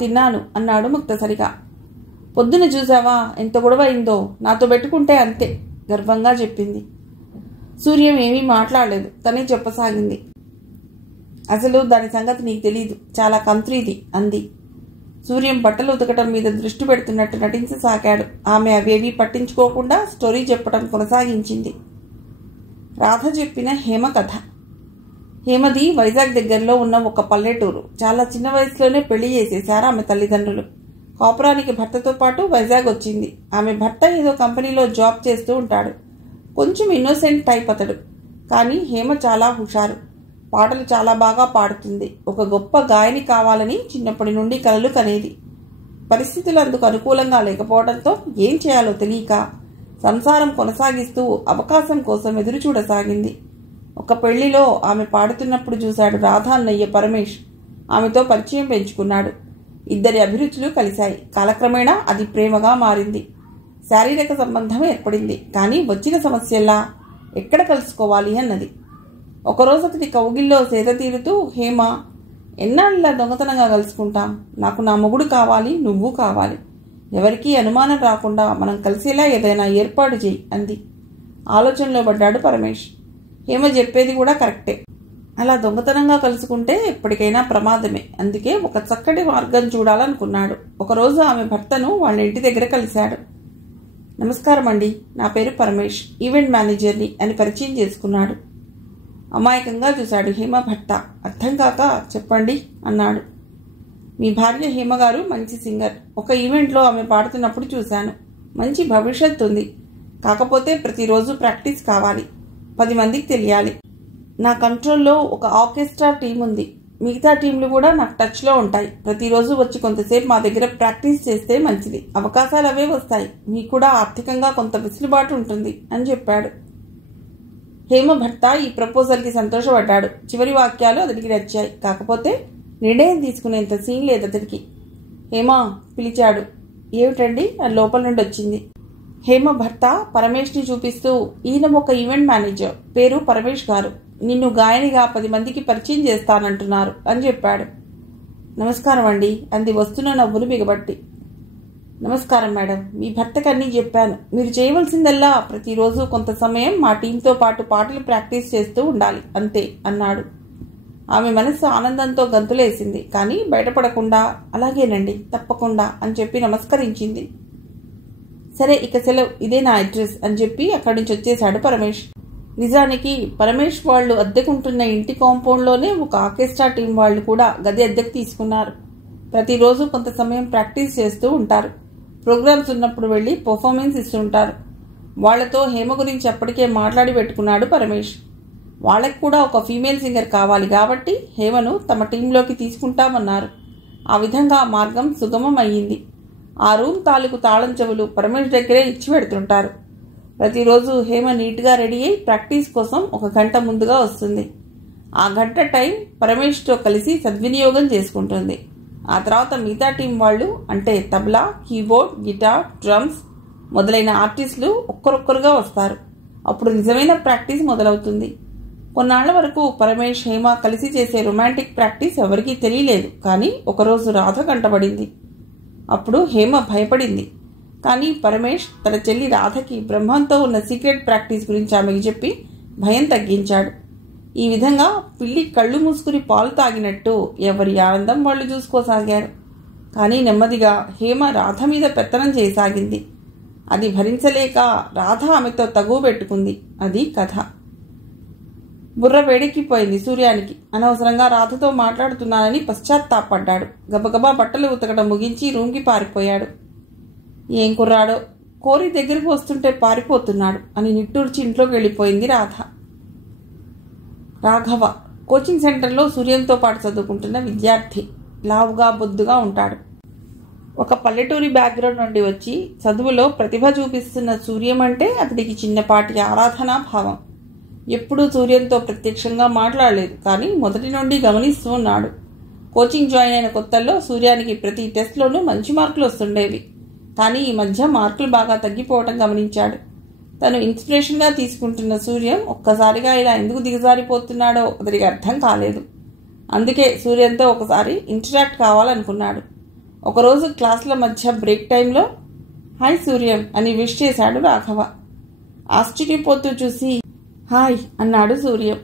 తిన్నాను అన్నాడు ముక్తసరిగా. పొద్దున చూసావా ఎంత గొడవ అయిందో, నాతో పెట్టుకుంటే అంతే గర్వంగా చెప్పింది. సూర్యం ఏమీ మాట్లాడలేదు. తనే చెప్పసాగింది. అసలు దాని సంగతి నీకు తెలీదు, చాలా కంత్రీది అంది. సూర్యం బట్టలు ఉతకటం మీద దృష్టి పెడుతున్నట్టు నటించసాగాడు. ఆమె అవేవీ పట్టించుకోకుండా స్టోరీ చెప్పడం కొనసాగించింది. రాధ చెప్పిన హేమ కథ. హేమది వైజాగ్ దగ్గరలో ఉన్న ఒక పల్లెటూరు. చాలా చిన్న వయసులోనే పెళ్లి చేసేశారు ఆమె తల్లిదండ్రులు. కాపురానికి భర్తతో పాటు వైజాగ్ వచ్చింది. ఆమె భర్త ఏదో కంపెనీలో జాబ్ చేస్తూ ఉంటాడు. కొంచెం ఇన్నోసెంట్ టైప్ అతడు. కానీ హేమ చాలా హుషారు. పాటలు చాలా బాగా పాడుతుంది. ఒక గొప్ప గాయని కావాలని చిన్నప్పటి నుండి కలలు కనేది. పరిస్థితులు అందుకు అనుకూలంగా లేకపోవడంతో ఏం చేయాలో తెలియక సంసారం కొనసాగిస్తూ అవకాశం కోసం ఎదురు చూడసాగింది. ఒక పెళ్లిలో ఆమె పాడుతున్నప్పుడు చూశాడు రాధా అన్నయ్య పరమేష్. ఆమెతో పరిచయం పెంచుకున్నాడు. ఇద్దరి అభిరుచులు కలిశాయి. కాలక్రమేణా అది ప్రేమగా మారింది. శారీరక సంబంధం ఏర్పడింది. కానీ వచ్చిన సమస్యల్లా ఎక్కడ కలుసుకోవాలి అన్నది. ఒకరోజు అతడి కౌగిల్లో సేద తీరుతూ, హేమ, ఎన్నాళ్ళ దొంగతనంగా కలుసుకుంటాం? నాకు నా మొగుడు కావాలి, నువ్వు కావాలి. ఎవరికీ అనుమానం రాకుండా మనం కలిసేలా ఏదైనా ఏర్పాటు చేయి అంది. ఆలోచనలో పడ్డాడు పరమేష్. హేమ చెప్పేది కూడా కరెక్టే. అలా దొంగతనంగా కలుసుకుంటే ఎప్పటికైనా ప్రమాదమే. అందుకే ఒక చక్కటి మార్గం చూడాలనుకున్నాడు. ఒకరోజు ఆమె భర్తను వాళ్ళ ఇంటి దగ్గర కలిశాడు. నమస్కారం అండి, నా పేరు పరమేష్, ఈవెంట్ మేనేజర్ని అని పరిచయం చేసుకున్నాడు. అమాయకంగా చూశాడు హేమ భర్త. అర్థం కాక చెప్పండి అన్నాడు. మీ భార్య హేమగారు మంచి సింగర్. ఒక ఈవెంట్లో ఆమె పాడుతున్నప్పుడు చూశాను. మంచి భవిష్యత్తు ఉంది. కాకపోతే ప్రతిరోజు ప్రాక్టీస్ కావాలి. 10 మందికి తెలియాలి. నా కంట్రోల్లో ఒక ఆర్కెస్ట్రా టీం ఉంది. మిగతా టీంలు కూడా నాకు టచ్లో ఉంటాయి. ప్రతిరోజు వచ్చి కొంతసేపు మా దగ్గర ప్రాక్టీస్ చేస్తే మంచిది. అవకాశాలు అవే వస్తాయి. మీకు కూడా ఆర్థికంగా కొంత వెసులుబాటు ఉంటుంది అని చెప్పాడు. హేమ భర్త ఈ ప్రపోజల్కి సంతోషపడ్డాడు. చివరి వాక్యాలు అతడికి నచ్చాయి. కాకపోతే నిర్ణయం తీసుకునేంత సీన్ లేదు అతడికి. హేమ పిలిచాడు. ఏమిటండి అని లోపల నుండి వచ్చింది. హేమ భర్త పరమేష్ని చూపిస్తూ, ఈయన ఒక ఈవెంట్ మేనేజర్, పేరు పరమేష్ గారు. నిన్ను గాయనిగా 10 మందికి పరిచయం చేస్తానంటున్నారు అని చెప్పాడు. నమస్కారం అండి అంది వస్తున్న నవ్వులు బిగబట్టి. నమస్కారం మేడం, మీ భర్తకి అన్నీ చెప్పాను. మీరు చేయవలసిందల్లా ప్రతిరోజు కొంత సమయం మా టీంతో పాటు పాటలు ప్రాక్టీస్ చేస్తూ ఉండాలి అంతే అన్నాడు. ఆమె మనస్సు ఆనందంతో గంతులేసింది. కానీ బయటపడకుండా అలాగేనండి తప్పకుండా అని చెప్పి నమస్కరించింది. సరే ఇక సెలవు, ఇదే నా అడ్రస్ అని చెప్పి అక్కడి నుంచి వచ్చేశాడు పరమేష్. నిజానికి పరమేష్ వాళ్ళు అద్దెకుంటున్న ఇంటి కాంపౌండ్లోనే ఒక ఆర్కెస్ట్రా టీం వాళ్ళు కూడా గది అద్దెకు తీసుకున్నారు. ప్రతిరోజు కొంత సమయం ప్రాక్టీస్ చేస్తూ ఉంటారు. ప్రోగ్రామ్స్ ఉన్నప్పుడు వెళ్ళి పర్ఫార్మెన్స్ ఇస్తుంటారు. వాళ్లతో హేమ గురించి అప్పటికే మాట్లాడి పెట్టుకున్నాడు పరమేష్. వాళ్ళకి కూడా ఒక ఫీమేల్ సింగర్ కావాలి కాబట్టి హేమను తమ టీంలోకి తీసుకుంటామన్నారు. ఆ విధంగా మార్గం సుగమం అయ్యింది. ఆ రూమ్ తాలూకు తాళం చెవులు పరమేష్ దగ్గరే ఇచ్చి పెడుతుంటారు. ప్రతిరోజు హేమ నీట్గా రెడీ అయి ప్రాక్టీస్ కోసం 1 గంట ముందుగా వస్తుంది. ఆ గంట టైం పరమేష్తో కలిసి సద్వినియోగం చేసుకుంటుంది. ఆ తర్వాత మిగతా టీం వాళ్ళు అంటే తబలా, కీబోర్డ్, గిటార్, డ్రమ్స్ మొదలైన ఆర్టిస్టులు ఒక్కరొక్కరుగా వస్తారు. అప్పుడు నిజమైన ప్రాక్టీస్ మొదలవుతుంది. కొన్నాళ్ల వరకు పరమేష్ హేమ కలిసి చేసే రొమాంటిక్ ప్రాక్టీస్ ఎవరికీ తెలియలేదు. కానీ ఒకరోజు రాధ కంటపడింది. అప్పుడు హేమ భయపడింది. కానీ పరమేష్ తన చెల్లి రాధకి బ్రహ్మంతో ఉన్న సీక్రెట్ ప్రాక్టీస్ గురించి ఆమెకి చెప్పి భయం తగ్గించాడు. ఈ విధంగా పిల్లి కళ్ళు మూసుకుని పాలు తాగినట్టు ఎవరి ఆనందం వాళ్ళు చూసుకోసాగారు. కానీ నెమ్మదిగా హేమ రాధ మీద పెత్తనం చేయసాగింది. అది భరించలేక రాధ ఆమెతో తగువ పెట్టుకుంది. అది కథ. బుర్ర వేడెక్కిపోయింది సూర్యానికి. అనవసరంగా రాధతో మాట్లాడుతున్నానని పశ్చాత్తాపడ్డాడు. గబగబా బట్టలు ఉతకడం ముగించి రూమ్కి పారిపోయాడు. ఏం కుర్రాడో, కోరి దగ్గరకు వస్తుంటే పారిపోతున్నాడు అని నిట్టూర్చి ఇంట్లోకి వెళ్ళిపోయింది రాధ. రాఘవ కోచింగ్ సెంటర్లో సూర్యంతో పాటు చదువుకుంటున్న విద్యార్థి. లావుగా బొద్దుగా ఉంటాడు. ఒక పల్లెటూరి బ్యాక్గ్రౌండ్ నుండి వచ్చి చదువులో ప్రతిభ చూపిస్తున్న సూర్యం అంటే అతడికి చిన్నపాటి ఆరాధనా భావం. ఎప్పుడూ సూర్యంతో ప్రత్యక్షంగా మాట్లాడలేదు. కానీ మొదటి నుండి గమనిస్తూ ఉన్నాడు. కోచింగ్ జాయిన్ అయిన కొత్తల్లో సూర్యానికి ప్రతి టెస్ట్లోనూ మంచి మార్కులు వస్తుండేవి. కానీ ఈ మధ్య మార్కులు బాగా తగ్గిపోవటం గమనించాడు. తను ఇన్స్పిరేషన్గా తీసుకుంటున్న సూర్యం ఒక్కసారిగా ఇలా ఎందుకు దిగజారిపోతున్నాడో అతడికి అర్థం కాలేదు. అందుకే సూర్యంతో ఒకసారి ఇంటరాక్ట్ కావాలనుకున్నాడు. ఒకరోజు క్లాసుల మధ్య బ్రేక్ టైంలో హాయ్ సూర్యం అని విష్ చేశాడు రాఘవ. ఆశ్చర్యపోతూ చూసి హాయ్ అన్నాడు సూర్యం.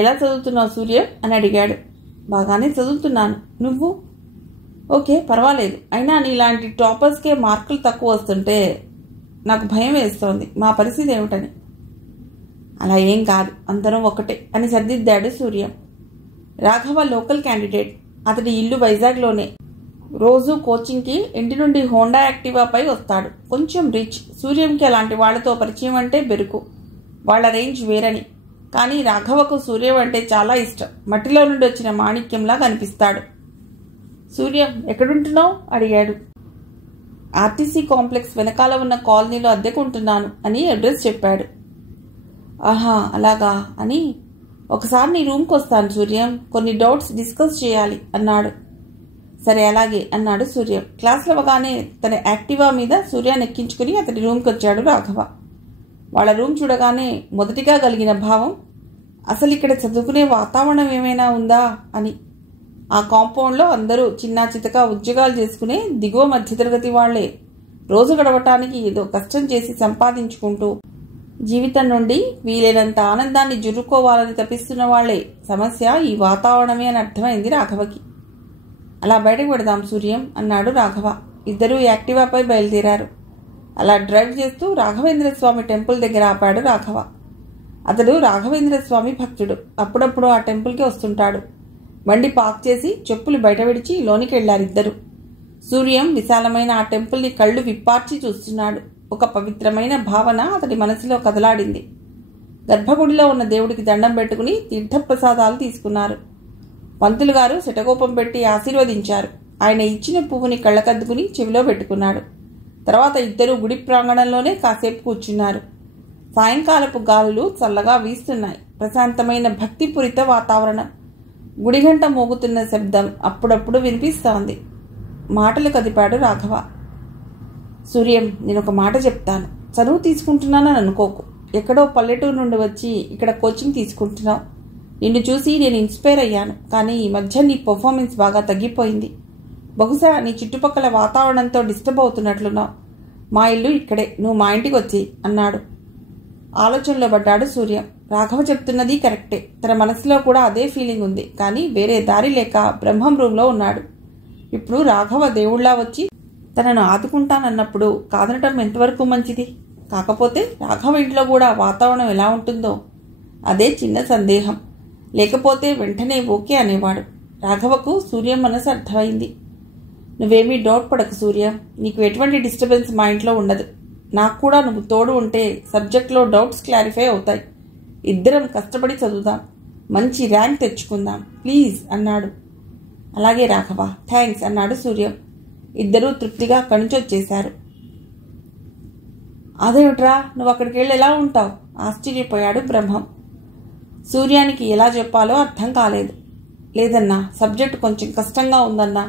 ఎలా చదువుతున్నావు సూర్యం అని అడిగాడు. బాగానే చదువుతున్నాను. నువ్వు? ఓకే పర్వాలేదు. అయినా నీలాంటి టాపర్స్కే మార్కులు తక్కువ వస్తుంటే నాకు భయం వేస్తోంది. మా పరిస్థితి ఏమిటని. అలా ఏం కాదు, అందరం ఒకటే అని సర్దిద్దాడు సూర్యం. Raghava local candidate. అతడి ఇల్లు వైజాగ్లోనే. రోజు కోచింగ్కి ఇంటి నుండి హోండా యాక్టివాపై వస్తాడు. కొంచెం రిచ్. సూర్యంకి అలాంటి వాళ్లతో పరిచయం అంటే బెరుకు. వాళ్ల రేంజ్ వేరని. కానీ రాఘవకు సూర్యం అంటే చాలా ఇష్టం. మట్టిలో నుండి వచ్చిన మాణిక్యంలా కనిపిస్తాడు. సూర్యం ఎక్కడుంటున్నావు అడిగాడు. ఆర్టీసీ కాంప్లెక్స్ వెనకాల ఉన్న కాలనీలో అద్దెకుంటున్నాను అని అడ్రస్ చెప్పాడు. ఆహా అలాగా అని. ఒకసారి నీ రూమ్కి వస్తాను సూర్యం, కొన్ని డౌట్స్ డిస్కస్ చేయాలి అన్నాడు. సరే అలాగే అన్నాడు సూర్యం. క్లాసులు అవగానే తన యాక్టివా మీద సూర్యాన్ని ఎక్కించుకుని అతడి రూమ్కి వచ్చాడు రాఘవ. వాళ్ళ రూమ్ చూడగానే మొదటిగా కలిగిన భావం అసలు ఇక్కడ చదువుకునే వాతావరణం ఏమైనా ఉందా అని. ఆ కాంపౌండ్లో అందరూ చిన్నా చితకా ఉద్యోగాలు చేసుకునే దిగువ మధ్యతరగతి వాళ్లే. రోజు గడవటానికి ఏదో కష్టం చేసి సంపాదించుకుంటూ జీవితం నుండి వీలైనంత ఆనందాన్ని జురుకోవాలని తప్పిస్తున్న వాళ్లే సమస్య ఈ వాతావరణమే అని అర్థమైంది రాఘవకి. అలా బయటకు పెడదాం సూర్యం అన్నాడు రాఘవ. ఇద్దరూ యాక్టివాపై బయలుదేరారు. అలా డ్రైవ్ చేస్తూ రాఘవేంద్ర స్వామి టెంపుల్ దగ్గర ఆపాడు రాఘవ. అతడు రాఘవేంద్ర స్వామి భక్తుడు. అప్పుడప్పుడు ఆ టెంపుల్కి వస్తుంటాడు. బండి పార్క్ చేసి చెప్పులు బయట విడిచి లోనికి వెళ్లారిద్దరు. సూర్యం విశాలమైన ఆ టెంపుల్ని కళ్ళు విప్పార్చి చూస్తున్నాడు. ఒక పవిత్రమైన భావన అతడి మనసులో కదలాడింది. గర్భగుడిలో ఉన్న దేవుడికి దండం పెట్టుకుని తీర్థప్రసాదాలు తీసుకున్నారు. పంతులు గారు శటకోపం పెట్టి ఆశీర్వదించారు. ఆయన ఇచ్చిన పువ్వుని కళ్ళకద్దుకుని చెవిలో పెట్టుకున్నాడు. తర్వాత ఇద్దరూ గుడి ప్రాంగణంలోనే కాసేపు కూర్చున్నారు. సాయంకాలపు గాలులు చల్లగా వీస్తున్నాయి. ప్రశాంతమైన భక్తిపూరిత వాతావరణం. గుడిగంట మోగుతున్న శబ్దం అప్పుడప్పుడు వినిపిస్తోంది. మాటలు కదిపాడు రాఘవ. సూర్యం, నేనొక మాట చెప్తాను. చదువు తీసుకుంటున్నానని అనుకోకు. ఎక్కడో పల్లెటూరు నుండి వచ్చి ఇక్కడ కోచింగ్ తీసుకుంటున్నావు. నిన్ను చూసి నేను ఇన్స్పైర్ అయ్యాను. కానీ ఈ మధ్య నీ పర్ఫార్మెన్స్ బాగా తగ్గిపోయింది. బహుశా నీ చుట్టుపక్కల వాతావరణంతో డిస్టర్బ్ అవుతున్నట్లున్నావు. మా ఇల్లు ఇక్కడే, నువ్వు మా ఇంటికి వచ్చి అన్నాడు. ఆలోచనలో పడ్డాడు సూర్యం. రాఘవ చెప్తున్నది కరెక్టే. తన మనసులో కూడా అదే ఫీలింగ్ ఉంది. కానీ వేరే దారి లేక బ్రహ్మం రూంలో ఉన్నాడు. ఇప్పుడు రాఘవ దేవుళ్లా వచ్చి తనను ఆదుకుంటానన్నప్పుడు కాదనటం ఎంతవరకు మంచిది? కాకపోతే రాఘవ ఇంట్లో కూడా వాతావరణం ఎలా ఉంటుందో అదే చిన్న సందేహం. లేకపోతే వెంటనే ఓకే అనేవాడు. రాఘవకు సూర్యం మనసు అర్థమైంది. నువ్వేమీ డౌట్ పడకు సూర్యం. నీకు ఎటువంటి డిస్టర్బెన్స్ మా ఇంట్లో ఉండదు. నాకు కూడా నువ్వు తోడు ఉంటే సబ్జెక్ట్లో డౌట్స్ క్లారిఫై అవుతాయి. ఇద్దరం కష్టపడి చదువుదాం. మంచి ర్యాంక్ తెచ్చుకుందాం ప్లీజ్ అన్నాడు. అలాగే రాఘవ, థ్యాంక్స్ అన్నాడు సూర్యం. ఇద్దరూ తృప్తిగా అక్కడి నుంచి వచ్చేశారు. అదేమిట్రా, నువ్వు అక్కడికి వెళ్ళి ఎలా ఉంటావు? ఆశ్చర్యపోయాడు బ్రహ్మం. సూర్యానికి ఎలా చెప్పాలో అర్థం కాలేదు. లేదన్నా, సబ్జెక్టు కొంచెం కష్టంగా ఉందన్నా.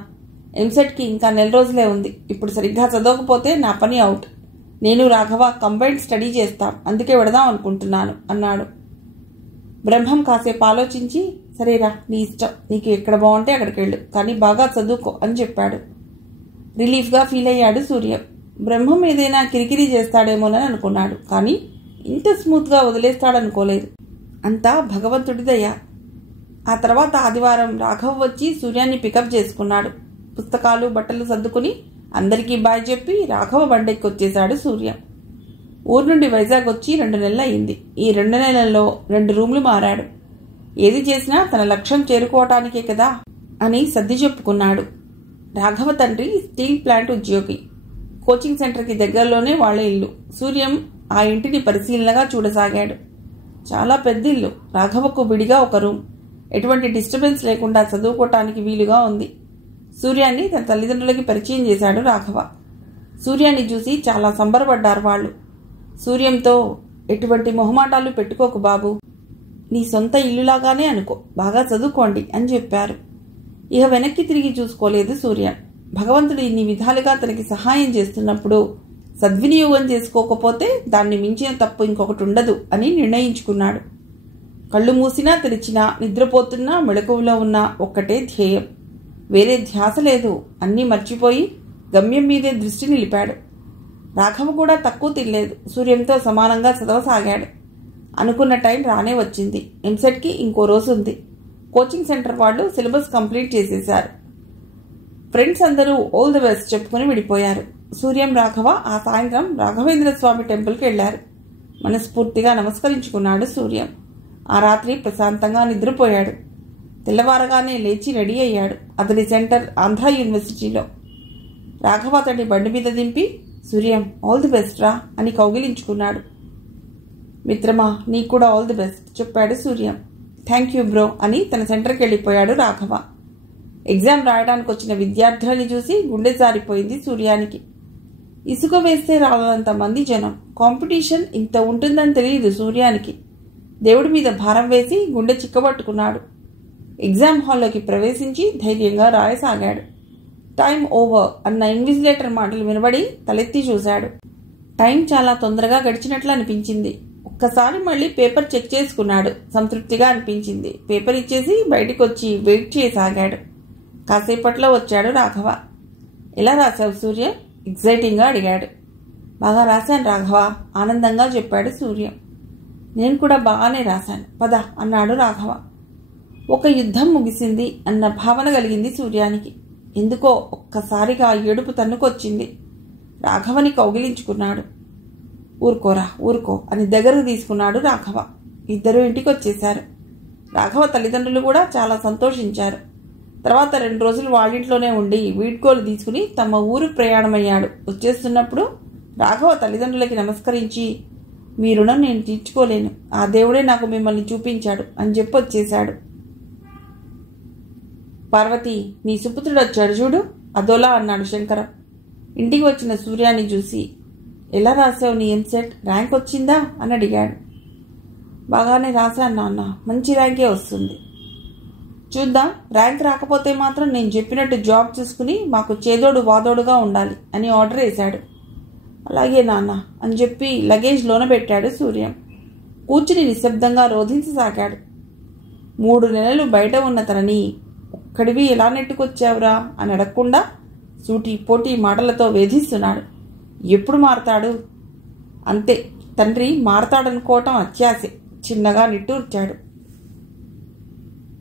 ఎంసెట్కి ఇంకా 4 రోజులే ఉంది. ఇప్పుడు సరిగ్గా చదవకపోతే నా పని అవుట్. నేను రాఘవ కంబైన్డ్ స్టడీ చేస్తాం. అందుకే వెడదాం అనుకుంటున్నాను అన్నాడు. బ్రహ్మం కాసేపు ఆలోచించి, సరేరా, నీ ఇష్టం. నీకు ఎక్కడ బాగుంటే అక్కడికి వెళ్ళు. కానీ బాగా చదువుకో అని చెప్పాడు. రిలీఫ్గా ఫీల్ అయ్యాడు సూర్యం. బ్రహ్మం ఏదైనా కిరికిరి చేస్తాడేమోనని అనుకున్నాడు. కానీ ఇంత స్మూత్గా వదిలేస్తాడనుకోలేదు. అంతా భగవంతుడి దయ. ఆ తర్వాత ఆదివారం రాఘవ వచ్చి సూర్యాన్ని పికప్ చేసుకున్నాడు. పుస్తకాలు బట్టలు సర్దుకుని అందరికీ బాయ్ చెప్పి రాఘవ బండెక్కి వచ్చేశాడు సూర్యం. ఊరు నుండి వైజాగ్ వచ్చి 2 నెలలు అయింది. ఈ 2 నెలల్లో 2 రూమ్లు మారాడు. ఏది చేసినా తన లక్ష్యం చేరుకోవటానికే కదా అని సర్ది చెప్పుకున్నాడు. రాఘవ తండ్రి స్టీల్ ప్లాంట్ ఉద్యోగి. కోచింగ్ సెంటర్కి దగ్గరలోనే వాళ్ల ఇల్లు. సూర్యం ఆ ఇంటిని పరిశీలనగా చూడసాగాడు. చాలా పెద్ద ఇల్లు. రాఘవకు విడిగా ఒక రూమ్. ఎటువంటి డిస్టర్బెన్స్ లేకుండా చదువుకోవటానికి వీలుగా ఉంది. సూర్యాన్ని తన తల్లిదండ్రులకి పరిచయం చేశాడు రాఘవ. సూర్యాన్ని చూసి చాలా సంబరపడ్డారు వాళ్ళు. సూర్యంతో, ఎటువంటి మొహమాటాలు పెట్టుకోకు బాబు. నీ సొంత ఇల్లులాగానే అనుకో. బాగా చదువుకోండి అని చెప్పారు. ఇక వెనక్కి తిరిగి చూసుకోలేదు సూర్యం. భగవంతుడు ఇన్ని విధాలుగా తనకి సహాయం చేస్తున్నప్పుడు సద్వినియోగం చేసుకోకపోతే దాన్ని మించిన తప్పు ఇంకొకటి ఉండదు అని నిర్ణయించుకున్నాడు. కళ్ళు మూసినా తెరిచినా, నిద్రపోతున్నా మెళకువలో ఉన్నా ఒక్కటే ధ్యేయం. వేరే ధ్యాస లేదు. అన్నీ మర్చిపోయి గమ్యం మీదే దృష్టి నిలిపాడు. రాఘవ కూడా తక్కువ తినలేదు. సూర్యంతో సమానంగా చదవసాగాడు. అనుకున్న టైం రానే వచ్చింది. ఎంసెట్కి ఇంకో రోజు ఉంది. కోచింగ్ సెంటర్ వాళ్ళు సిలబస్ కంప్లీట్ చేసేశారు. ఫ్రెండ్స్ అందరూ ఆల్ ది బెస్ట్ చెప్పుకుని విడిపోయారు. సూర్యం, రాఘవ ఆ సాయంత్రం రాఘవేంద్ర స్వామి టెంపుల్కి వెళ్లారు. మనస్ఫూర్తిగా నమస్కరించుకున్నాడు సూర్యం. ఆ రాత్రి ప్రశాంతంగా నిద్రపోయాడు. తెల్లవారగానే లేచి రెడీ అయ్యాడు. అతడి సెంటర్ ఆంధ్ర యూనివర్సిటీలో. రాఘవ అతడిని బండి మీద దింపి, సూర్యం ఆల్ ది బెస్ట్ రా అని కౌగిలించుకున్నాడు. మిత్రమా, నీకు కూడా ఆల్ ది బెస్ట్ చెప్పాడు సూర్యం. థ్యాంక్ యూ బ్రో అని తన సెంటర్కి వెళ్ళిపోయాడు రాఘవ. ఎగ్జామ్ రాయడానికి వచ్చిన విద్యార్థులని చూసి గుండె జారిపోయింది సూర్యానికి. ఇసుక వేస్తే రాలంత మంది జనం. కాంపిటీషన్ ఇంత ఉంటుందని తెలియదు సూర్యానికి. దేవుడి మీద భారం వేసి గుండె చిక్కబట్టుకున్నాడు. ఎగ్జామ్ హాల్లోకి ప్రవేశించి ధైర్యంగా రాయసాగాడు. టైం ఓవర్ అన్న ఇన్విజిలేటర్ మాటలు వినబడి తలెత్తి చూశాడు. టైం చాలా తొందరగా గడిచినట్లు అనిపించింది. ఒక్కసారి మళ్ళీ పేపర్ చెక్ చేసుకున్నాడు. సంతృప్తిగా అనిపించింది. పేపర్ ఇచ్చేసి బయటికి వచ్చి వెయిట్ చేయసాగాడు. కాసేపట్లో వచ్చాడు రాఘవ. ఎలా రాశావు సూర్య? ఎగ్జైటింగ్గా అడిగాడు. బాగా రాశాను రాఘవ ఆనందంగా చెప్పాడు సూర్యం. నేను కూడా బాగానే రాశాను, పద అన్నాడు రాఘవ. ఒక యుద్ధం ముగిసింది అన్న భావన కలిగింది సూర్యానికి. ఎందుకో ఒక్కసారిగా ఏడుపు తన్నుకొచ్చింది. రాఘవని కౌగిలించుకున్నాడు. ఊరుకోరా ఊరుకో అని దగ్గరకు తీసుకున్నాడు రాఘవ. ఇద్దరూ ఇంటికి వచ్చేశారు. రాఘవ తల్లిదండ్రులు కూడా చాలా సంతోషించారు. తర్వాత 2 రోజులు వాళ్ళింట్లోనే ఉండి వీడ్కోలు తీసుకుని తమ ఊరు ప్రయాణమయ్యాడు. వచ్చేస్తున్నప్పుడు రాఘవ తల్లిదండ్రులకి నమస్కరించి, మీ రుణం నేను తీర్చుకోలేను, ఆ దేవుడే నాకు మిమ్మల్ని చూపించాడు అని చెప్పి వచ్చేశాడు. పార్వతి, నీ సుపుత్రుడు వచ్చాడు చూడు, అదోలా అన్నాడు శంకరం. ఇంటికి వచ్చిన సూర్యాన్ని చూసి, ఎలా రాసావు నీ ఎంసెట్, ర్యాంక్ వచ్చిందా అని అడిగాడు. బాగానే రాశాను నాన్న, మంచి ర్యాంకే వస్తుంది. చూద్దాం, ర్యాంక్ రాకపోతే మాత్రం నేను చెప్పినట్టు జాబ్ చూసుకుని మాకు చేదోడు వాదోడుగా ఉండాలి అని ఆర్డర్ వేశాడు. అలాగే నాన్న అని చెప్పి లగేజ్ లోన పెట్టాడు సూర్యం. కూర్చుని నిశ్శబ్దంగా రోధించసాగాడు. 3 నెలలు బయట ఉన్న తనని ఒక్కడివి ఎలా నెట్టుకొచ్చావురా అని అడగకుండా సూటి పోటీ మాటలతో వేధిస్తున్నాడు. ఎప్పుడు మారతాడు? అంతే, తండ్రి మారతాడనుకోవటం అత్యాశే. చిన్నగా నిట్టూర్చాడు.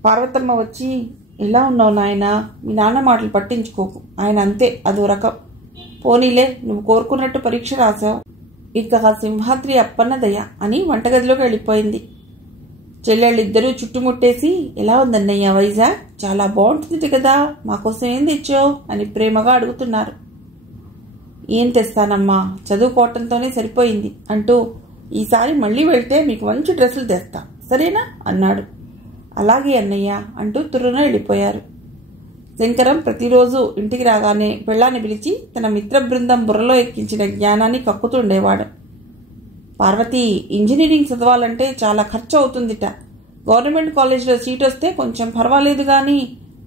పార్వతమ్మ వచ్చి, ఎలా ఉన్నావు నాయనా, మీ నాన్న మాటలు పట్టించుకోకు, ఆయన అంతే, అదో రకం. పోనీలే, నువ్వు కోరుకున్నట్టు పరీక్ష రాశావు, ఇక సింహాద్రి అప్పన్న దయ అని వంటగదిలోకి వెళ్ళిపోయింది. చెల్లెళ్ళిద్దరూ చుట్టుముట్టేసి, ఎలా ఉందన్నయ్య వైజాగ్, చాలా బాగుంటుంది కదా, మాకోసం ఏం తెచ్చావు అని ప్రేమగా అడుగుతున్నారు. ఏం తెస్తానమ్మా, చదువుకోవటంతోనే సరిపోయింది అంటూ, ఈసారి మళ్ళీ వెళ్తే మీకు మంచి డ్రెస్సులు తెస్తా, సరేనా అన్నాడు. అలాగే అన్నయ్య అంటూ తుర్రున వెళ్ళిపోయారు. శంకరం ప్రతిరోజు ఇంటికి రాగానే పెళ్ళాన్ని పిలిచి తన మిత్ర బృందం బుర్రలో ఎక్కించిన జ్ఞానాన్ని కక్కుతుండేవాడు. పార్వతి, ఇంజనీరింగ్ చదవాలంటే చాలా ఖర్చు అవుతుందిట. గవర్నమెంట్ కాలేజీలో సీట్ వస్తే కొంచెం పర్వాలేదు కానీ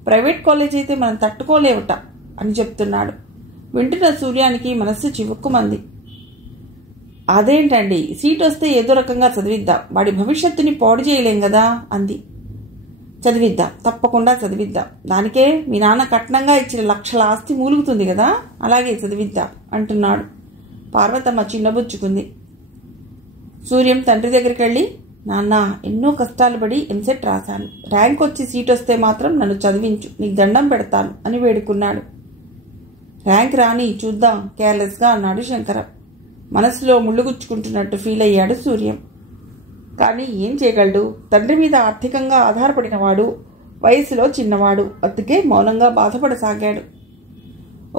ప్రైవేట్ కాలేజ్ అయితే మనం తట్టుకోలేవుట అని చెప్తున్నాడు. వింటున్న సూర్యానికి మనస్సు చివుక్కుమంది. అదేంటండి, సీట్ వస్తే ఏదో రకంగా చదివిద్దాం, వాడి భవిష్యత్తుని పాడు చేయలేం కదా అంది. చదివిద్దాం, తప్పకుండా చదివిద్దాం, దానికే మీ నాన్న కట్నంగా ఇచ్చిన లక్షల ఆస్తి మూలుగుతుంది కదా, అలాగే చదివిద్దాం అంటున్నాడు. పార్వతమ్మ చిన్నబుచ్చుకుంది. సూర్యం తండ్రి దగ్గరికి వెళ్ళి, నాన్న, ఎన్నో కష్టాలు పడి ఎంసెట్ రాశాను, ర్యాంక్ వచ్చి సీట్ వస్తే మాత్రం నన్ను చదివించు, నీకు దండం పెడతాను అని వేడుకున్నాడు. ర్యాంక్ రాని చూద్దాం కేర్లెస్గా అన్నాడు శంకరం. మనసులో ముళ్ళుగుచ్చుకుంటున్నట్టు ఫీల్ అయ్యాడు సూర్యం. కానీ ఏం చేయగలడు, తండ్రి మీద ఆర్థికంగా ఆధారపడినవాడు, వయసులో చిన్నవాడు, అందుకే మౌనంగా బాధపడసాగాడు.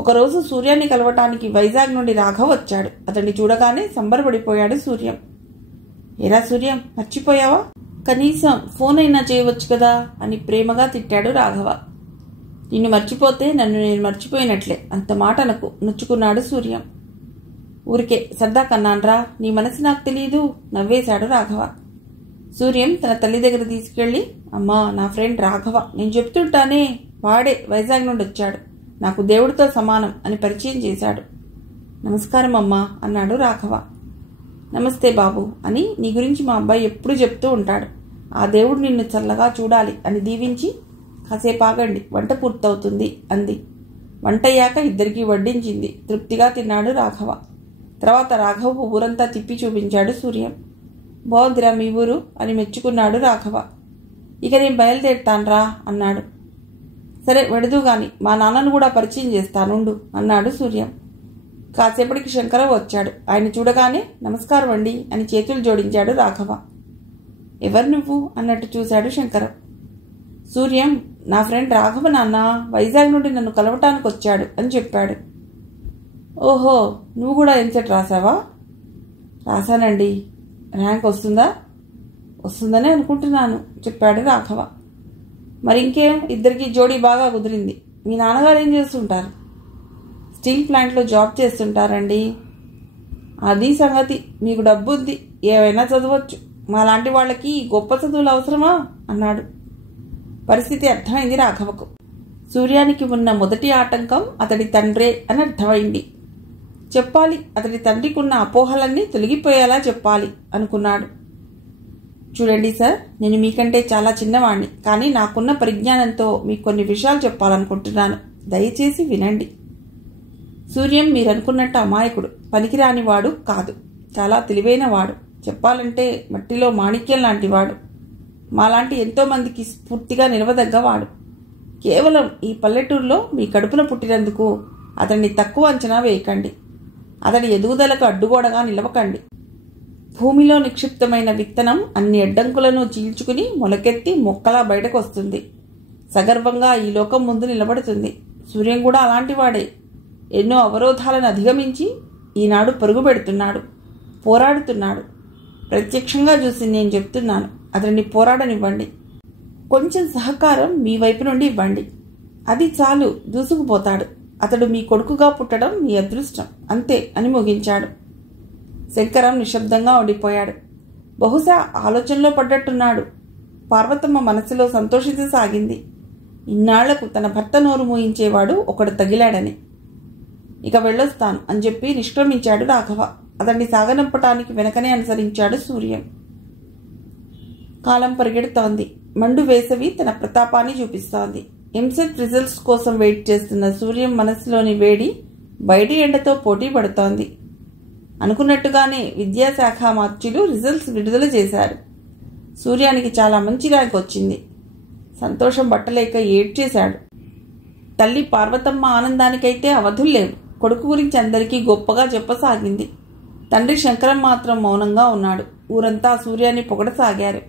ఒకరోజు సూర్యాన్ని కలవటానికి వైజాగ్ నుండి రాఘవ్ వచ్చాడు. అతన్ని చూడగానే సంబరపడిపోయాడు సూర్యం. ఎరా సూర్యం, మర్చిపోయావా, కనీసం ఫోన్ అయినా చేయవచ్చు కదా అని ప్రేమగా తిట్టాడు రాఘవ. నిన్ను మర్చిపోతే నన్ను నేను మర్చిపోయినట్లే, అంత మాట అనకు నొచ్చుకున్నాడు సూర్యం. ఊరికే సరదా కన్నాన్రా, నీ మనసు నాకు తెలియదు నవ్వేశాడు రాఘవ. సూర్యం తన తల్లి దగ్గర తీసుకెళ్లి, అమ్మా, నా ఫ్రెండ్ రాఘవ, నేను చెప్తుంటానే, వాడే వైజాగ్ నుండి వచ్చాడు, నాకు దేవుడితో సమానం అని పరిచయం చేశాడు. నమస్కారం అమ్మా అన్నాడు రాఘవ. నమస్తే బాబు అని నీ గురించి మా అబ్బాయి ఎప్పుడూ చెప్తూ ఉంటాడు, ఆ దేవుడు నిన్ను చల్లగా చూడాలి అని దీవించి, కాసేపు ఆగండి, వంట పూర్తవుతుంది అంది. వంటయ్యాక ఇద్దరికీ వడ్డించింది. తృప్తిగా తిన్నాడు రాఘవ. తర్వాత రాఘవ ఊరంతా తిప్పి చూపించాడు సూర్యం. బాగుందిరా మీ ఊరు అని మెచ్చుకున్నాడు రాఘవ. ఇక నేను బయలుదేరుతాన్రా అన్నాడు. సరే వెడదు గాని, మా నాన్నను కూడా పరిచయం చేస్తానుండు అన్నాడు సూర్యం. కాసేపటికి శంకరం వచ్చాడు. ఆయన చూడగానే నమస్కారం అండి అని చేతులు జోడించాడు రాఘవ. ఎవరు నువ్వు అన్నట్టు చూశాడు శంకరం. సూర్యం, నా ఫ్రెండ్ రాఘవ నాన్న, వైజాగ్ నుండి నన్ను కలవటానికి వచ్చాడు అని చెప్పాడు. ఓహో, నువ్వు కూడా ఎంసెట్ రాసావా? రాశానండి. ర్యాంక్ వస్తుందా? వస్తుందని అనుకుంటున్నాను చెప్పాడు రాఘవ. మరి ఇంకేం, ఇద్దరికి జోడీ బాగా కుదిరింది. మీ నాన్నగారు ఏం చేస్తుంటారు? స్టీల్ ప్లాంట్లో జాబ్ చేస్తుంటారండి. అది సంగతి, మీకు డబ్బు ఉంది, ఏవైనా చదవచ్చు, మాలాంటి వాళ్ళకి గొప్ప చదువులు అవసరమా అన్నాడు. పరిస్థితి అర్థమైంది రాఘవకు. సూర్యానికి ఉన్న మొదటి ఆటంకం అతడి తండ్రే అని అర్థమైంది. చెప్పాలి, అతడి తండ్రికి ఉన్న అపోహలన్నీ తొలగిపోయేలా చెప్పాలి అనుకున్నాడు. చూడండి సార్, నేను మీకంటే చాలా చిన్నవాణ్ణి, కానీ నాకున్న పరిజ్ఞానంతో మీకు కొన్ని విషయాలు చెప్పాలనుకుంటున్నాను, దయచేసి వినండి. సూర్యం మీరనుకున్నట్టు అమాయకుడు, పనికిరానివాడు కాదు, చాలా తెలివైన వాడు. చెప్పాలంటే మట్టిలో మాణిక్యం లాంటివాడు. మాలాంటి ఎంతోమందికి స్ఫూర్తిగా నిలవదగ్గవాడు. కేవలం ఈ పల్లెటూరులో మీ కడుపున పుట్టినందుకు అతన్ని తక్కువ అంచనా వేయకండి. అతడి ఎదుగుదలకు అడ్డుగోడగా నిలవకండి. భూమిలో నిక్షిప్తమైన విత్తనం అన్ని అడ్డంకులను చీల్చుకుని మొలకెత్తి మొక్కలా బయటకు వస్తుంది. సగర్వంగా ఈ లోకం ముందు నిలబడుతుంది. సూర్యం కూడా అలాంటివాడే. ఎన్నో అవరోధాలను అధిగమించి ఈనాడు పరుగు పెడుతున్నాడు, పోరాడుతున్నాడు. ప్రత్యక్షంగా చూసి నేను చెప్తున్నాను, అతన్ని పోరాడనివ్వండి. కొంచెం సహకారం మీ వైపు నుండి ఇవ్వండి. అది చాలు, దూసుకుపోతాడు. అతడు మీ కొడుకుగా పుట్టడం మీ అదృష్టం, అంతే అని ముగించాడు. శంకరం నిశ్శబ్దంగా ఉండిపోయాడు. బహుశా ఆలోచనలో పడ్డట్టున్నాడు. పార్వతమ్మ మనసులో సంతోషించసాగింది. ఇన్నాళ్లకు తన భర్త నోరు మూయించేవాడు ఒకడు తగిలాడని. ఇక వెళ్ళొస్తాను అని చెప్పి నిష్క్రమించాడు రాఘవ. అతన్ని సాగనంపటానికి వెనకనే అనుసరించాడు సూర్యం. కాలం పరిగెడుతోంది. మండు వేసవి తన ప్రతాపాన్ని చూపిస్తోంది. ఎంసెట్ రిజల్ట్స్ కోసం వెయిట్ చేస్తున్న సూర్యం మనసులోని వేడి బయటి ఎండతో పోటీ పడుతోంది. అనుకున్నట్టుగానే విద్యాశాఖ మార్చులు రిజల్ట్స్ విడుదల చేశారు. సూర్యానికి చాలా మంచి ర్యాంక్ వచ్చింది. సంతోషం పట్టలేక ఏడ్చేశాడు. తల్లి పార్వతమ్మ ఆనందానికైతే అవధుల్లేవు. కొడుకు గురించి అందరికీ గొప్పగా చెప్పసాగింది. తండ్రి శంకరం మాత్రం మౌనంగా ఉన్నాడు. ఊరంతా సూర్యాన్ని పొగడసాగారు.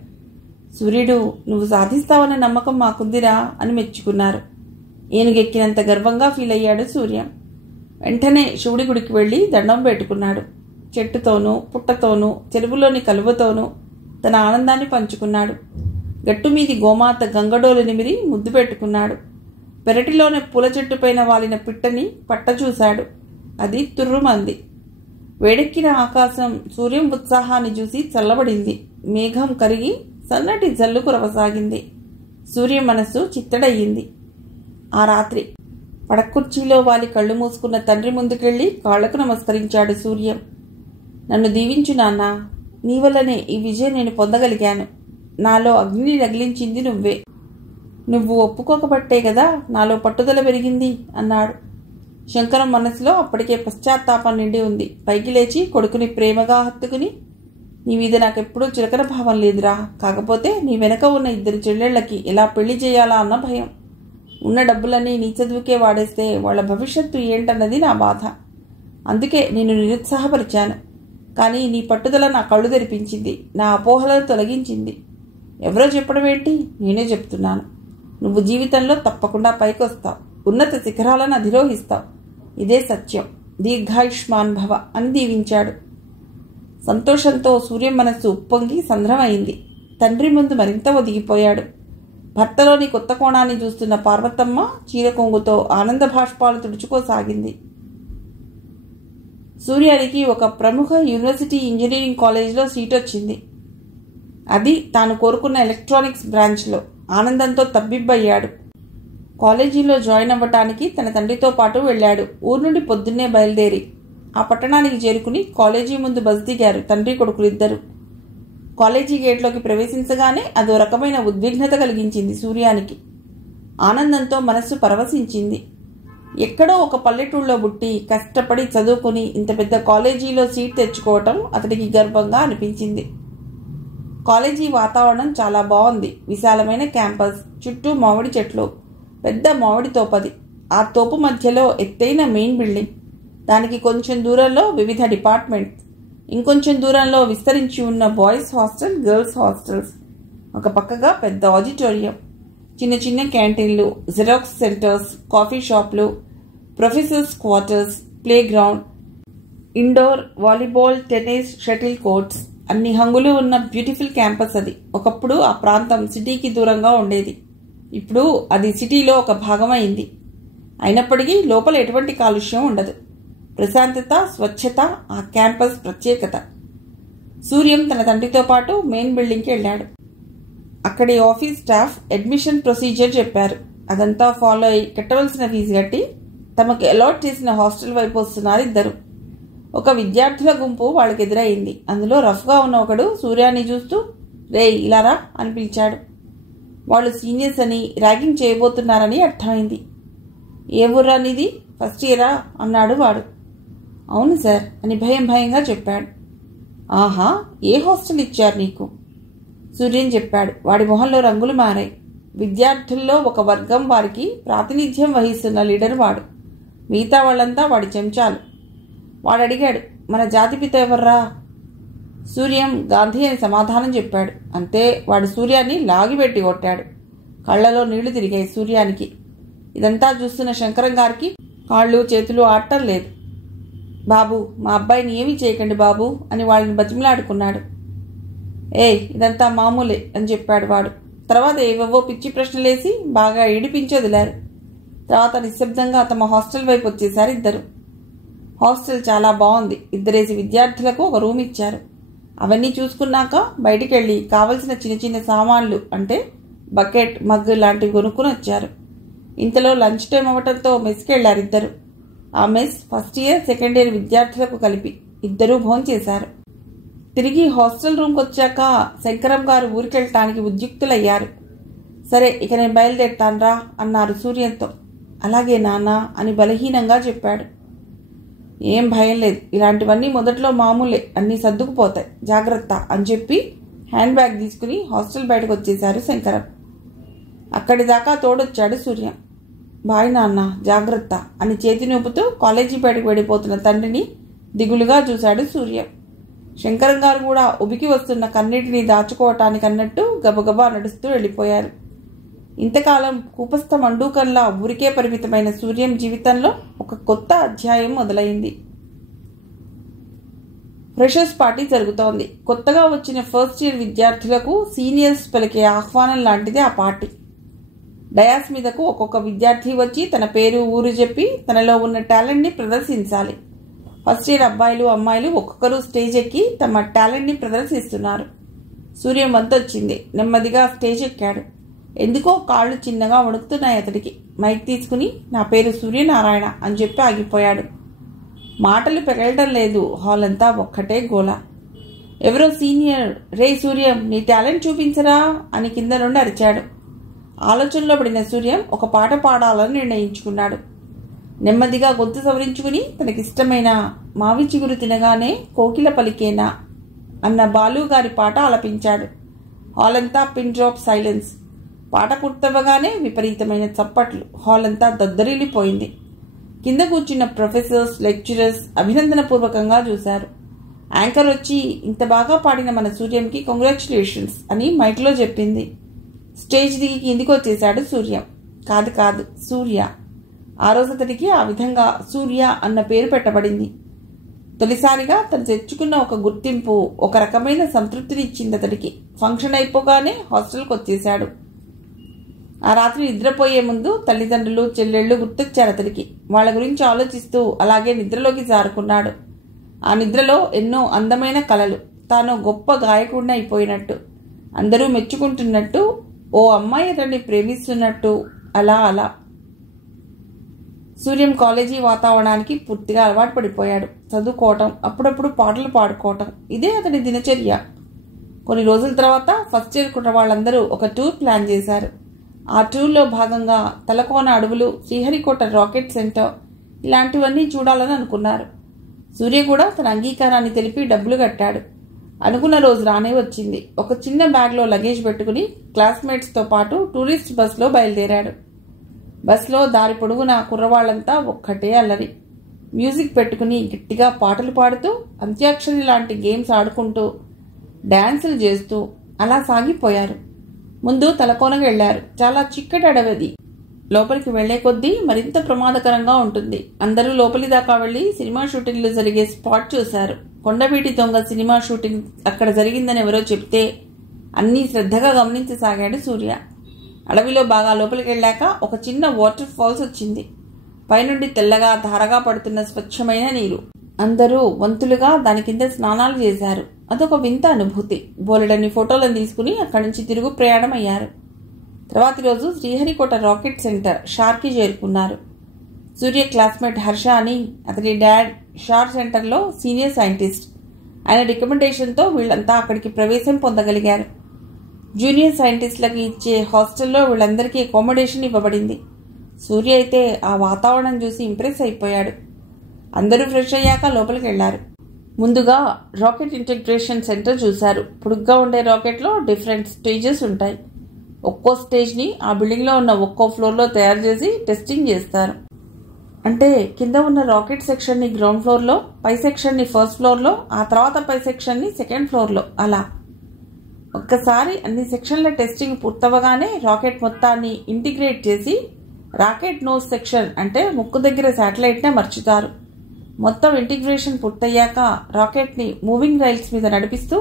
సూర్యుడు, నువ్వు సాధిస్తావన్న నమ్మకం మాకుందిరా అని మెచ్చుకున్నారు. ఏనుగెక్కినంత గర్వంగా ఫీల్ అయ్యాడు సూర్యం. వెంటనే శివుడి గుడికి వెళ్లి దండం పెట్టుకున్నాడు. చెట్టుతోనూ పుట్టతోనూ చెరువులోని కలువతోనూ తన ఆనందాన్ని పంచుకున్నాడు. గట్టుమీది గోమాత గంగడోలు నిమిరి ముద్దు పెట్టుకున్నాడు. పెరటిలోని పూల చెట్టుపైన వాలిన పిట్టని పట్ట చూశాడు. అది తుర్రుమంది. వేడెక్కిన ఆకాశం సూర్యం ఉత్సాహాన్ని చూసి చల్లబడింది. మేఘం కరిగి సన్నటి జల్లు కురవసాగింది. సూర్య మనస్సు చిత్తడయ్యింది. ఆ రాత్రి పడకుర్చీలో వాలి కళ్ళు మూసుకున్న తండ్రి ముందుకెళ్లి కాళ్లకు నమస్కరించాడు సూర్యం. నన్ను దీవించు నాన్న. నీ వల్లనే ఈ విజయం నేను పొందగలిగాను. నాలో అగ్నిని రగిలించింది నువ్వే. నువ్వు ఒప్పుకోకబట్టే కదా నాలో పట్టుదల పెరిగింది అన్నాడు. శంకరం మనసులో అప్పటికే పశ్చాత్తాపం నిండి ఉంది. పైకి లేచి కొడుకుని ప్రేమగా హత్తుకుని, నీ మీద నాకెప్పుడూ చులకన భావం లేదురా. కాకపోతే నీ వెనక ఉన్న 2 చెల్లెళ్లకి ఎలా పెళ్లి చేయాలా అన్న భయం. ఉన్న డబ్బులన్నీ నీ చదువుకే వాడేస్తే వాళ్ల భవిష్యత్తు ఏంటన్నది నా బాధ. అందుకే నేను నిరుత్సాహపరిచాను. కానీ నీ పట్టుదల నా కళ్ళు తెరిపించింది, నా అపోహలను తొలగించింది. ఎవరో చెప్పడం ఏంటి, నేనే చెప్తున్నాను. నువ్వు జీవితంలో తప్పకుండా పైకొస్తావు, ఉన్నత శిఖరాలను అధిరోహిస్తావు. ఇదే సత్యం. దీర్ఘాయుష్మాన్ భవ అని దీవించాడు. సంతోషంతో సూర్యం మనస్సు ఉప్పొంగి సంద్రమైంది. తండ్రి ముందు మరింత ఒదిగిపోయాడు. భర్తలోని కొత్త కోణాన్ని చూస్తున్న పార్వతమ్మ చీరకొంగుతో ఆనంద భాష్పాలు తుడుచుకోసాగింది. సూర్యానికి ఒక ప్రముఖ యూనివర్సిటీ ఇంజనీరింగ్ కాలేజీలో సీట్ వచ్చింది. అది తాను కోరుకున్న ఎలక్ట్రానిక్స్ బ్రాంచ్లో. ఆనందంతో తబ్బిబ్బయ్యాడు. కాలేజీలో జాయిన్ అవ్వటానికి తన తండ్రితో పాటు వెళ్లాడు. ఊరు నుండి పొద్దున్నే బయలుదేరి ఆ పట్టణానికి చేరుకుని కాలేజీ ముందు బస్ దిగారు తండ్రి కొడుకులిద్దరూ. కాలేజీ గేట్లోకి ప్రవేశించగానే అదో రకమైన ఉద్విగ్నత కలిగించింది సూర్యానికి. ఆనందంతో మనస్సు పరవశించింది. ఎక్కడో ఒక పల్లెటూళ్ళలో పుట్టి కష్టపడి చదువుకుని ఇంత పెద్ద కాలేజీలో సీట్ తెచ్చుకోవటం అతడికి గర్వంగా అనిపించింది. కాలేజీ వాతావరణం చాలా బాగుంది. విశాలమైన క్యాంపస్, చుట్టూ మామిడి చెట్లు, పెద్ద మామిడి తోపది. ఆ తోపు మధ్యలో ఎత్తైన మెయిన్ బిల్డింగ్, దానికి కొంచెం దూరంలో వివిధ డిపార్ట్మెంట్స్, ఇంకొంచెం దూరంలో విస్తరించి ఉన్న బాయ్స్ హాస్టల్, గర్ల్స్ హాస్టల్స్, ఒక పక్కగా పెద్ద ఆడిటోరియం, చిన్న చిన్న క్యాంటీన్లు, జిరాక్స్ సెంటర్స్, కాఫీ షాప్లు, professors quarters, play ground, indoor volleyball, tennis, shuttle courts, అన్ని హంగులు ఉన్న బ్యూటిఫుల్ క్యాంపస్ అది. ఒకప్పుడు ఆ ప్రాంతం సిటీకి దూరంగా ఉండేది. ఇప్పుడు అది సిటీలో ఒక భాగం అయింది. అయినప్పటికీ లోపల ఎటువంటి కాలుష్యం ఉండదు. ప్రశాంతత, స్వచ్ఛత ఆ క్యాంపస్ ప్రత్యేకత. సూర్యం తన తండ్రితో పాటు మెయిన్ బిల్డింగ్కి వెళ్ళాడు. అక్కడి ఆఫీస్ స్టాఫ్ అడ్మిషన్ ప్రొసీజర్ చెప్పారు. అదంతా ఫాలో అయి కట్టవలసిన ఫీజు కట్టి తమకు అలాట్ చేసిన హాస్టల్ వైపు వస్తున్నారు ఇద్దరు. ఒక విద్యార్థుల గుంపు వాళ్ళకి ఎదురైంది. అందులో రఫ్గా ఉన్న ఒకడు సూర్యాన్ని చూస్తూ, రేయ్ ఇలారా అని పిలిచాడు. వాళ్ళు సీనియర్స్ అని, ర్యాగింగ్ చేయబోతున్నారని అర్థమైంది. ఏ ఊర్రా నీది? ఫస్ట్ ఇయరా అన్నాడు వాడు. అవును సార్ అని భయంగా చెప్పాడు. ఆహా, ఏ హాస్టల్ ఇచ్చారు నీకు? సూర్యన్ చెప్పాడు. వాడి మొహంలో రంగులు మారాయి. విద్యార్థుల్లో ఒక వర్గం వారికి ప్రాతినిధ్యం వహిస్తున్న లీడర్ వాడు. మిగతా వాళ్ళంతా వాడి చెంచాలు. వాడు అడిగాడు, మన జాతిపిత ఎవర్రా? సూర్యం గాంధీ అని సమాధానం చెప్పాడు. అంతే, వాడు సూర్యాన్ని లాగిపెట్టి కొట్టాడు. కళ్లలో నీళ్లు తిరిగాయి సూర్యానికి. ఇదంతా చూస్తున్న శంకరం గారికి కాళ్ళు చేతులు ఆడటం లేదు. బాబు, మా అబ్బాయిని ఏమీ చేయకండి బాబు అని వాళ్ళని బతిమలాడుకున్నాడు. ఇదంతా మామూలే అని చెప్పాడు వాడు. తర్వాత ఏవేవో పిచ్చి ప్రశ్నలేసి బాగా ఏడిపించి వదిలారు. తర్వాత నిశ్శబ్దంగా తమ హాస్టల్ వైపు వచ్చేశారు ఇద్దరు. హాస్టల్ చాలా బాగుంది. ఇద్దరేసి విద్యార్థులకు ఒక రూమ్ ఇచ్చారు. అవన్నీ చూసుకున్నాక బయటికి వెళ్ళి కావలసిన చిన్న చిన్న సామాన్లు అంటే బకెట్, మగ్గు లాంటివి కొనుక్కుని వచ్చారు. ఇంతలో లంచ్ టైం అవ్వటంతో మెస్కి వెళ్లారు ఇద్దరు. ఆ mess first year, second year విద్యార్థులకు కలిపి. ఇద్దరూ భోంచేశారు. తిరిగి హాస్టల్ రూమ్కి వచ్చాక శంకరం గారు ఊరికెళ్ళటానికి ఉద్యుక్తులయ్యారు. సరే, ఇక నేను బయలుదేరుతాన్రా అన్నారు సూర్యంతో. అలాగే నాన్న అని బలహీనంగా చెప్పాడు. ఏం భయం లేదు, ఇలాంటివన్నీ మొదట్లో మామూలే, అన్నీ సర్దుకుపోతాయి, జాగ్రత్త అని చెప్పి హ్యాండ్ బ్యాగ్ తీసుకుని హాస్టల్ బయటకు వచ్చేశారు శంకరం. అక్కడి దాకా తోడొచ్చాడు సూర్యం. బాయ్ నాన్న, జాగ్రత్త అని చేతి నూపుతూ కాలేజీ బయటకు వెళ్ళిపోతున్న తండ్రిని దిగులుగా చూశాడు సూర్యం. శంకరం గారు కూడా ఉబికి వస్తున్న కన్నీటిని దాచుకోవటానికన్నట్టు గబగబా నడుస్తూ వెళ్ళిపోయారు. ఇంతకాలం కూపస్థ మండూకంలా ఊరికే పరిమితమైన సూర్యం జీవితంలో ఒక కొత్త అధ్యాయం మొదలైంది. ఫ్రెషర్స్ పార్టీ జరుగుతోంది. కొత్తగా వచ్చిన ఫస్ట్ ఇయర్ విద్యార్థులకు సీనియర్స్ పలికే ఆహ్వానం లాంటిది ఆ పార్టీ. డయాస్ మీదకు ఒక్కొక్క విద్యార్థి వచ్చి తన పేరు, ఊరు చెప్పి తనలో ఉన్న టాలెంట్ని ప్రదర్శించాలి. ఫస్ట్ ఇయర్ అబ్బాయిలు, అమ్మాయిలు ఒక్కొక్కరు స్టేజ్ ఎక్కి తమ టాలెంట్ని ప్రదర్శిస్తున్నారు. సూర్యం వంతొచ్చింది. నెమ్మదిగా స్టేజ్ ఎక్కాడు. ఎందుకో కాళ్ళు చిన్నగా వణుకుతున్నాయి అతడికి. మైక్ తీసుకుని నా పేరు సూర్యనారాయణ అని చెప్పి ఆగిపోయాడు. మాటలు పెగలడం లేదు. హాల్ అంతా ఒక్కటే గోల. ఎవరో సీనియర్, రే సూర్యం, నీ టాలెంట్ చూపించరా అని కింద నుండి అరిచాడు. ఆలోచనలో పడిన సూర్యం ఒక పాట పాడాలని నిర్ణయించుకున్నాడు. నెమ్మదిగా గొంతు సవరించుకుని తనకిష్టమైన మావి చిగురు తినగానే కోకిల పలికేనా అన్న బాలు గారి పాట ఆలపించాడు. హాల్ అంతా పిన్ డ్రాప్ సైలెన్స్. పాట పూర్తవగానే విపరీతమైన చప్పట్లు. హాల్ అంతా దద్దరిల్లిపోయింది. కింద కూర్చున్న ప్రొఫెసర్స్, లెక్చరర్స్ అభినందనపూర్వకంగా చూశారు. యాంకర్ వచ్చి ఇంత బాగా పాడిన మన సూర్యంకి కంగ్రాచ్యులేషన్స్ అని మైక్లో చెప్పింది. స్టేజ్ దిగి కిందికి వచ్చేశాడు సూర్యం. కాదు, సూర్య. ఆ రోజు అతడికి ఆ విధంగా సూర్య అన్న పేరు పెట్టబడింది. తొలిసారిగా తను తెచ్చుకున్న ఒక గుర్తింపు ఒక రకమైన సంతృప్తిని ఇచ్చింది అతడికి. ఫంక్షన్ అయిపోగానే హాస్టల్కి వచ్చేశాడు. ఆ రాత్రి నిద్రపోయే ముందు తల్లిదండ్రులు, చెల్లెళ్ళు గుర్తొచ్చారు అతడికి. వాళ్ళ గురించి ఆలోచిస్తూ అలాగే నిద్రలోకి జారుకున్నాడు. ఆ నిద్రలో ఎన్నో అందమైన కలలు. తాను గొప్ప గాయకుడిని అయిపోయినట్టు, అందరూ మెచ్చుకుంటున్నట్టు, ఓ అమ్మాయి అతన్ని ప్రేమిస్తున్నట్టు, అలా సూర్యం కాలేజీ వాతావరణానికి పూర్తిగా అలవాటు పడిపోయాడు. చదువుకోవటం, అప్పుడప్పుడు పాటలు పాడుకోవటం, ఇదే అతడి దినచర్య. కొన్ని రోజుల తర్వాత ఫస్ట్ ఇయర్ కుట్ర వాళ్ళందరూ ఒక టూర్ ప్లాన్ చేశారు. ఆ టూర్లో భాగంగా తలకోన అడవులు, శ్రీహరికోట రాకెట్ సెంటర్ ఇలాంటివన్నీ చూడాలని అనుకున్నారు. సూర్య కూడా తన అంగీకారాన్ని తెలిపి డబ్బులు కట్టాడు. అనుకున్న రోజు రానే వచ్చింది. ఒక చిన్న బ్యాగ్లో లగేజ్ పెట్టుకుని క్లాస్మేట్స్తో పాటు టూరిస్ట్ బస్లో బయలుదేరాడు. బస్లో దారి పొడవునా కుర్రవాళ్లంతా ఒక్కటే అల్లరి. మ్యూజిక్ పెట్టుకుని గట్టిగా పాటలు పాడుతూ, అంత్యాక్షరి లాంటి గేమ్స్ ఆడుకుంటూ, డాన్సులు చేస్తూ అలా సాగిపోయారు. ముందు తలకోనకు వెళ్లారు. చాలా చిక్కటి అడవది. లోపలికి వెళ్లే కొద్దీ మరింత ప్రమాదకరంగా ఉంటుంది. అందరూ లోపలి దాకా వెళ్లి సినిమా షూటింగ్లు జరిగే స్పాట్ చూశారు. కొండవీటి దొంగ సినిమా షూటింగ్ అక్కడ జరిగిందని ఎవరో చెప్తే అన్నీ శ్రద్ధగా గమనించసాగాడు సూర్య. అడవిలో బాగా లోపలికి వెళ్ళాక ఒక చిన్న వాటర్ ఫాల్స్ వచ్చింది. పైనుండి తెల్లగా ధారగా పడుతున్న స్వచ్ఛమైన నీరు. అందరూ వంతులుగా దాని కింద స్నానాలు చేశారు. అదొక వింత అనుభూతి. బోలెడన్ని ఫోటోలను తీసుకుని అక్కడి నుంచి తిరుగు ప్రయాణం అయ్యారు. తర్వాతి రోజు శ్రీహరికోట రాకెట్ సెంటర్ షార్కి చేరుకున్నారు. సూర్య క్లాస్మేట్ హర్ష అని, అతని డాడ్ షార్ సెంటర్లో సీనియర్ సైంటిస్ట్. ఆయన రికమెండేషన్తో వీళ్ళంతా అక్కడికి ప్రవేశం పొందగలిగారు. జూనియర్ సైంటిస్టులకు ఇచ్చే హాస్టల్లో వీళ్ళందరికీ అకామిడేషన్ ఇవ్వబడింది. సూర్య అయితే ఆ వాతావరణం చూసి ఇంప్రెస్ అయిపోయాడు. అందరూ ఫ్రెష్ అయ్యాక లోపలికి వెళ్లారు. ముందుగా రాకెట్ ఇంటిగ్రేషన్ సెంటర్ చూశారు. పొడుగ్గా ఉండే రాకెట్లో డిఫరెంట్ స్టేజెస్ ఉంటాయి. ఒక్కో స్టేజ్ని ఆ బిల్డింగ్లో ఉన్న ఒక్కో ఫ్లోర్లో తయారు చేసి టెస్టింగ్ చేస్తారు. అంటే కింద ఉన్న రాకెట్ సెక్షన్ని గ్రౌండ్ ఫ్లోర్లో, పై సెక్షన్ని ఫస్ట్ ఫ్లోర్లో, ఆ తర్వాత పై సెక్షన్ని సెకండ్ ఫ్లోర్లో, అలా. ఒక్కసారి అన్ని సెక్షన్ల టెస్టింగ్ పూర్తవగానే రాకెట్ మొత్తాన్ని ఇంటిగ్రేట్ చేసి రాకెట్ నోస్ సెక్షన్ అంటే ముక్కు దగ్గర శాటిలైట్నే మర్చుతారు. మొత్తం ఇంటిగ్రేషన్ పూర్తయ్యాక రాకెట్ని మూవింగ్ రైల్స్ మీద నడిపిస్తూ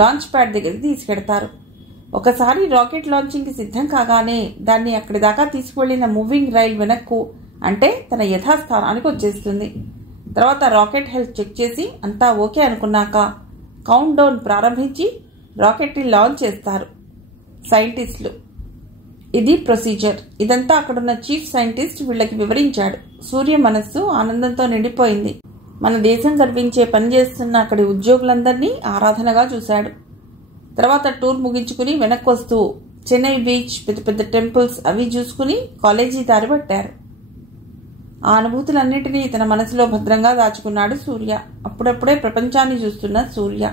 లాంచ్ ప్యాడ్ దగ్గరికి తీసుకెడతారు. ఒకసారి రాకెట్ లాంచింగ్కి సిద్ధం కాగానే దాన్ని అక్కడి దాకా తీసుకువెళ్లిన మూవింగ్ రైల్ వెనక్కు అంటే తన యథాస్థానానికి వచ్చేస్తుంది. తర్వాత రాకెట్ హెల్త్ చెక్ చేసి అంతా ఓకే అనుకున్నాక కౌంట్ డౌన్ ప్రారంభించి రాకెట్ని లాంచ్ చేస్తారు సైంటిస్టులు. ఇది ప్రొసీజర్. ఇదంతా అక్కడున్న చీఫ్ సైంటిస్ట్ వీళ్ళకి వివరించాడు. సూర్య మనస్సు ఆనందంతో నిండిపోయింది. మన దేశం గర్వించే పని చేస్తున్న అక్కడి ఉద్యోగులందరినీ ఆరాధనగా చూశాడు. తర్వాత టూర్ ముగించుకుని వెనక్కి వస్తూ చెన్నై బీచ్, పెద్ద పెద్ద టెంపుల్స్ అవి చూసుకుని కాలేజీ దారి పట్టారు. ఆ అనుభూతులన్నింటినీ తన మనసులో భద్రంగా దాచుకున్నాడు సూర్య. అప్పుడప్పుడే ప్రపంచాన్ని చూస్తున్న సూర్య.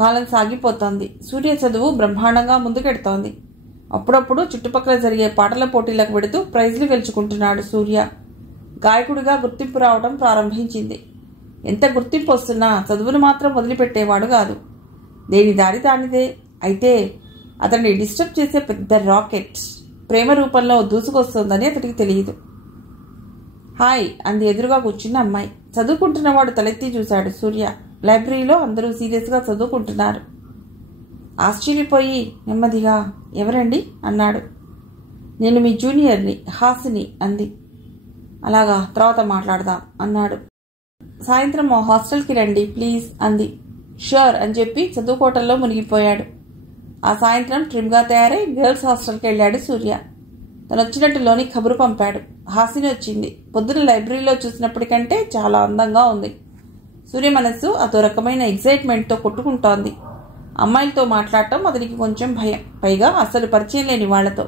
కాలం సాగిపోతోంది. సూర్య చదువు బ్రహ్మాండంగా ముందుకెడుతోంది. అప్పుడప్పుడు చుట్టుపక్కల జరిగే పాటల పోటీలకు వెడుతూ ప్రైజ్లు గెలుచుకుంటున్నాడు సూర్య. గాయకుడిగా గుర్తింపు రావడం ప్రారంభించింది. ఎంత గుర్తింపు వస్తున్నా చదువును మాత్రం వదిలిపెట్టేవాడు కాదు. దేని దారి దానిదే. అయితే అతన్ని డిస్టర్బ్ చేసే పెద్ద రాకెట్ ప్రేమ రూపంలో దూసుకొస్తోందని అతడికి తెలియదు. హాయ్ అంది ఎదురుగా కూర్చున్న అమ్మాయి. చదువుకుంటున్నవాడు తలెత్తి చూశాడు సూర్య. లైబ్రరీలో అందరూ సీరియస్గా చదువుకుంటున్నారు. ఆశ్చర్యపోయి నెమ్మదిగా ఎవరండి అన్నాడు. నేను మీ జూనియర్ని, హాసిని అంది. అలాగా, తర్వాత మాట్లాడదాం అన్నాడు. సాయంత్రం మా హాస్టల్కి రండి ప్లీజ్ అంది. ష్యూర్ అని చెప్పి చదువుకోవటంలో మునిగిపోయాడు. ఆ సాయంత్రం ట్రిమ్గా తయారై గర్ల్స్ హాస్టల్కి వెళ్ళాడు సూర్య. తను వచ్చినట్టు లోని ఖబరు పంపాడు. హాసిని వచ్చింది. పొద్దున లైబ్రరీలో చూసినప్పటికంటే చాలా అందంగా ఉంది. సూర్య మనస్సు అదో రకమైన ఎగ్జైట్మెంట్తో కొట్టుకుంటోంది. అమ్మాయిలతో మాట్లాడటం అతనికి కొంచెం భయం, పైగా అస్సలు పరిచయం లేని వాళ్లతో.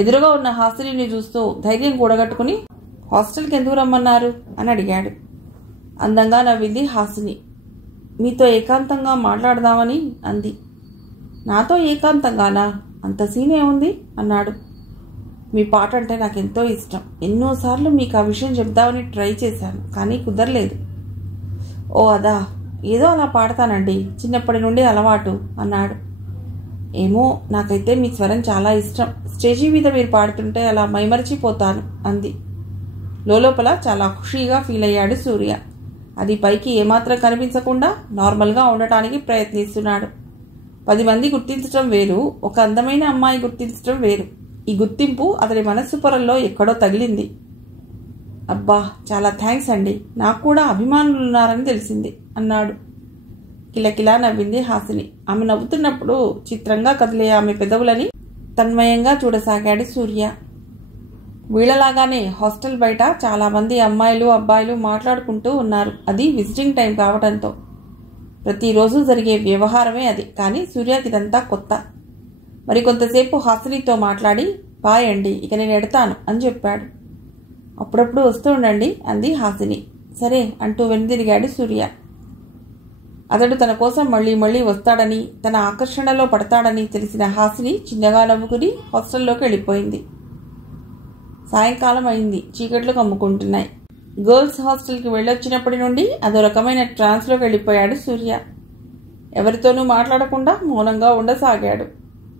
ఎదురుగా ఉన్న హాసినిని చూస్తూ ధైర్యం కూడగట్టుకుని హాస్టల్కి ఎందుకు రమ్మన్నారు అని అడిగాడు. అందంగా నవ్వింది హాసిని. మీతో ఏకాంతంగా మాట్లాడదామని అంది. నాతో ఏకాంతంగానా? అంత సీన్ ఏముంది అన్నాడు. మీ పాట అంటే నాకెంతో ఇష్టం. ఎన్నోసార్లు మీకు ఆ విషయం చెప్దామని ట్రై చేశాను, కానీ కుదరలేదు. ఓ అదా, ఏదో అలా పాడతానండి, చిన్నప్పటి నుండి అలవాటు అన్నాడు. ఏమో, నాకైతే మీ స్వరం చాలా ఇష్టం. స్టేజీ మీద మీరు పాడుతుంటే అలా మైమరిచిపోతాను అంది. లోపల చాలా ఖుషీగా ఫీల్ అయ్యాడు సూర్య. అది పైకి ఏమాత్రం కనిపించకుండా నార్మల్గా ఉండటానికి ప్రయత్నిస్తున్నాడు. 10 మంది గుర్తించడం వేరు, ఒక అందమైన అమ్మాయి గుర్తించడం వేరు. ఈ గుర్తింపు అతడి మనస్సు పొరల్లో ఎక్కడో తగిలింది. అబ్బా, చాలా థ్యాంక్స్ అండి, నాకు కూడా అభిమానులున్నారని తెలిసింది అన్నాడు. కిలకిలా నవ్వింది హాసిని. ఆమె నవ్వుతున్నప్పుడు చిత్రంగా కదిలే ఆమె పెదవులని తన్మయంగా చూడసాగాడు సూర్య. వీళ్ళలాగానే హాస్టల్ బయట చాలా మంది అమ్మాయిలు అబ్బాయిలు మాట్లాడుకుంటూ ఉన్నారు. అది విజిటింగ్ టైం కావడంతో ప్రతిరోజు జరిగే వ్యవహారమే అది. కానీ సూర్యకి ఇదంతా కొత్త. మరి కొంతసేపు హాసినితో మాట్లాడి బాయ్ అండి, ఇక నేను ఎడతాను అని చెప్పాడు. అప్పుడప్పుడు వస్తూ ఉండండి అంది హాసిని. సరే అంటూ వెనుదిరిగాడు సూర్య. అతడు తన కోసం మళ్లీ మళ్లీ వస్తాడని, తన ఆకర్షణలో పడతాడని తెలిసిన హాసిని చిన్నగా నవ్వుకుని హాస్టల్లోకి వెళ్ళిపోయింది. సాయంకాలం అయింది. చీకట్లు కమ్ముకుంటున్నాయి. గర్ల్స్ హాస్టల్కి వెళ్ళొచ్చినప్పటి నుండి అదో రకమైన ట్రాన్స్లోకి వెళ్ళిపోయాడు సూర్య. ఎవరితోనూ మాట్లాడకుండా మౌనంగా ఉండసాగాడు.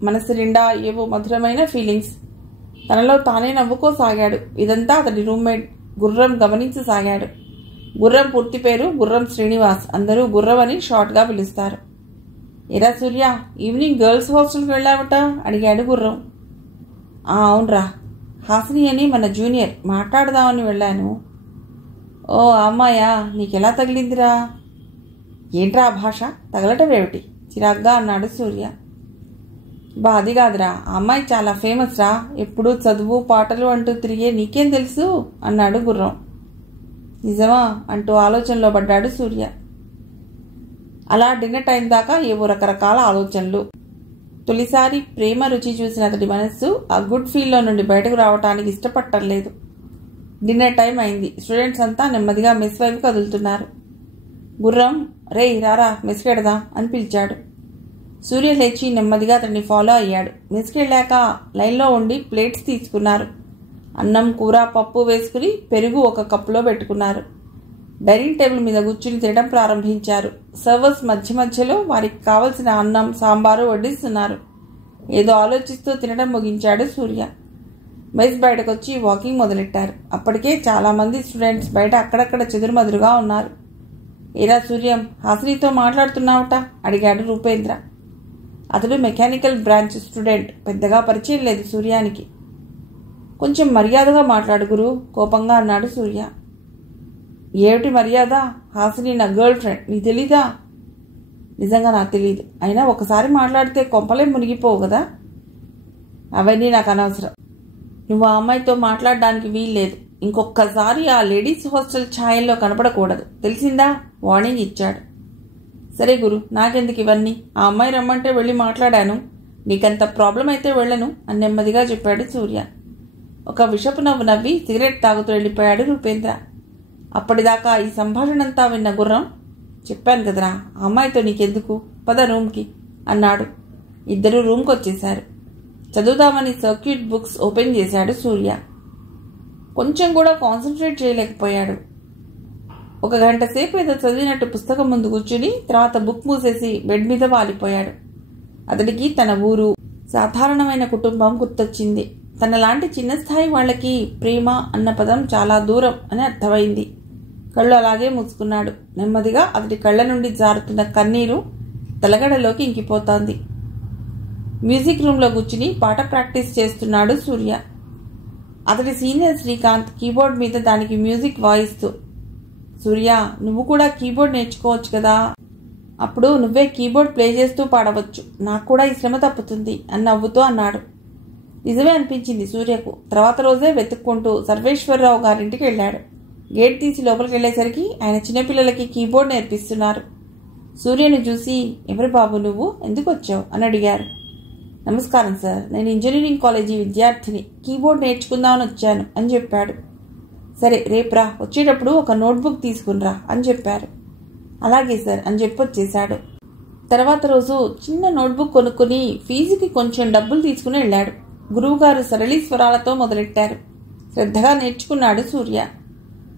మనసు నిండా ఏవో మధురమైన ఫీలింగ్స్. తనలో తానే నవ్వుకోసాగాడు. ఇదంతా అతడి రూమ్మేట్ గుర్రం గమనించసాగాడు. గుర్రం పూర్తి పేరు గుర్రం శ్రీనివాస్. అందరూ గుర్రం అని షార్ట్గా పిలుస్తారు. ఎరా సూర్య, ఈవినింగ్ గర్ల్స్ హాస్టల్కి వెళ్ళావట అడిగాడు గుర్రం. అవునరా, హాసిని అని మన జూనియర్, మాట్లాడదామని వెళ్ళాను. ఓ అమ్మాయా, నీకెలా తగిలిందిరా? ఏంట్రా ఆ భాష, తగలటం ఏమిటి చిరాగ్గా అన్నాడు సూర్య. అది కాదురా, ఆ అమ్మాయి చాలా ఫేమస్ రా, ఎప్పుడూ చదువు పాటలు అంటూ తిరిగే నీకేం తెలుసు అన్నాడు గుర్రం. నిజమా అంటూ ఆలోచనలో పడ్డాడు సూర్య. అలా డిన్నర్ టైం దాకా ఏవో రకరకాల ఆలోచనలు. తొలిసారి ప్రేమ రుచి చూసిన అతడి మనస్సు ఆ గుడ్ ఫీల్లో నుండి బయటకు రావటానికి ఇష్టపట్టలేదు. డిన్నర్ టైం అయింది. స్టూడెంట్స్ అంతా నెమ్మదిగా మెస్ వైపు కదులుతున్నారు. గుర్రం, రేయ్ రారా మెస్కెడదాం అని పిలిచాడు. సూర్య లేచి నెమ్మదిగా అతన్ని ఫాలో అయ్యాడు. మెస్కెళ్ళాక లైన్లో ఉండి ప్లేట్స్ తీసుకున్నారు. అన్నం, కూర, పప్పు వేసుకుని పెరుగు ఒక కప్పులో పెట్టుకున్నారు. డైనింగ్ టేబుల్ మీద కూర్చుని తినడం ప్రారంభించారు. సర్వర్స్ మధ్య మధ్యలో వారికి కావలసిన అన్నం, సాంబారు వడ్డిస్తున్నారు. ఏదో ఆలోచిస్తూ తినడం ముగించాడు సూర్య. మెస్ బయటకొచ్చి వాకింగ్ మొదలెట్టారు. అప్పటికే చాలామంది స్టూడెంట్స్ బయట అక్కడక్కడ చెదురుమదురుగా ఉన్నారు. ఏరా సూర్యం, హాసినితో మాట్లాడుతున్నావట అడిగాడు రూపేంద్ర. అతడు మెకానికల్ బ్రాంచ్ స్టూడెంట్. పెద్దగా పరిచయం లేదు సూర్యానికి. కొంచెం మర్యాదగా మాట్లాడు గురు, కోపంగా అన్నాడు సూర్య. ఏమిటి మర్యాద? హాసిని నా గర్ల్ ఫ్రెండ్, నీకు తెలీదా? నిజంగా నాకు తెలీదు. అయినా ఒకసారి మాట్లాడితే కొంపలే మునిగిపోవు కదా. అవన్నీ నాకు అనవసరం. నువ్వు ఆ అమ్మాయితో మాట్లాడడానికి వీల్లేదు. ఇంకొక్కసారి ఆ లేడీస్ హాస్టల్ ఛాయల్లో కనపడకూడదు, తెలిసిందా? వార్నింగ్ ఇచ్చాడు. సరే గురు, నాకెందుకు ఇవన్నీ? ఆ అమ్మాయి రమ్మంటే వెళ్ళి మాట్లాడాను. నీకంత ప్రాబ్లం అయితే వెళ్ళను అని నెమ్మదిగా చెప్పాడు సూర్య. ఒక విషపు నవ్వు నవ్వి సిగరెట్ తాగుతూ వెళ్ళిపోయాడు రూపేంద్ర. అప్పటిదాకా ఈ సంభాషణంతా విన్న గుర్రం, చెప్పాను కదరా ఆ అమ్మాయితో నీకెందుకు, పద రూమ్కి అన్నాడు. ఇద్దరూ రూమ్కి వచ్చేశారు. చదువుదామని సర్క్యూట్ బుక్స్ ఓపెన్ చేశాడు సూర్య. కొంచెం కూడా కాన్సన్ట్రేట్ చేయలేకపోయాడు. ఒక గంట సేపు ఏదో చదివినట్టు పుస్తకం ముందు కూర్చుని తర్వాత బుక్ మూసేసి బెడ్ మీద వాలిపోయాడు. అతడికి తన ఊరు, సాధారణమైన కుటుంబం గుర్తొచ్చింది. తనలాంటి చిన్న స్థాయి వాళ్ళకి ప్రేమ అన్న పదం చాలా దూరం అని అర్థమైంది. కళ్ళు అలాగే మూసుకున్నాడు. నెమ్మదిగా అతడి కళ్ళ నుండి జారుతున్న కన్నీరు తలగడలోకి ఇంకిపోతోంది. మ్యూజిక్ రూమ్లో కూర్చుని పాట ప్రాక్టీస్ చేస్తున్నాడు సూర్య. అతడి సీనియర్ శ్రీకాంత్ కీబోర్డ్ మీద దానికి మ్యూజిక్ వాయిస్తూ, సూర్య నువ్వు కూడా కీబోర్డ్ నేర్చుకోవచ్చు కదా, అప్పుడు నువ్వే కీబోర్డ్ ప్లే చేస్తూ పాడవచ్చు, నాకు కూడా ఈ శ్రమ తప్పుతుంది అని నవ్వుతూ అన్నాడు. నిజమే అనిపించింది సూర్యకు. తర్వాత రోజే వెతుక్కుంటూ సర్వేశ్వరరావు గారింటికి వెళ్ళాడు. గేట్ తీసి లోపలికి వెళ్ళేసరికి ఆయన చిన్నపిల్లలకి కీబోర్డ్ నేర్పిస్తున్నారు. సూర్యని చూసి, ఎవరి బాబు నువ్వు, ఎందుకు వచ్చావు అని అడిగారు. నమస్కారం సార్, నేను ఇంజనీరింగ్ కాలేజీ విద్యార్థిని, కీబోర్డ్ నేర్చుకుందామని వచ్చాను అని చెప్పాడు. సరే రేపురా, వచ్చేటప్పుడు ఒక నోట్బుక్ తీసుకునిరా అని చెప్పారు. అలాగే సార్ అని చెప్పొచ్చేశాడు. తర్వాత రోజు చిన్న నోట్బుక్ కొనుక్కుని ఫీజుకి కొంచెం డబ్బులు తీసుకుని వెళ్ళాడు. గురువుగారు సరళీ స్వరాలతో మొదలెట్టారు. శ్రద్ధగా నేర్చుకున్నాడు సూర్య.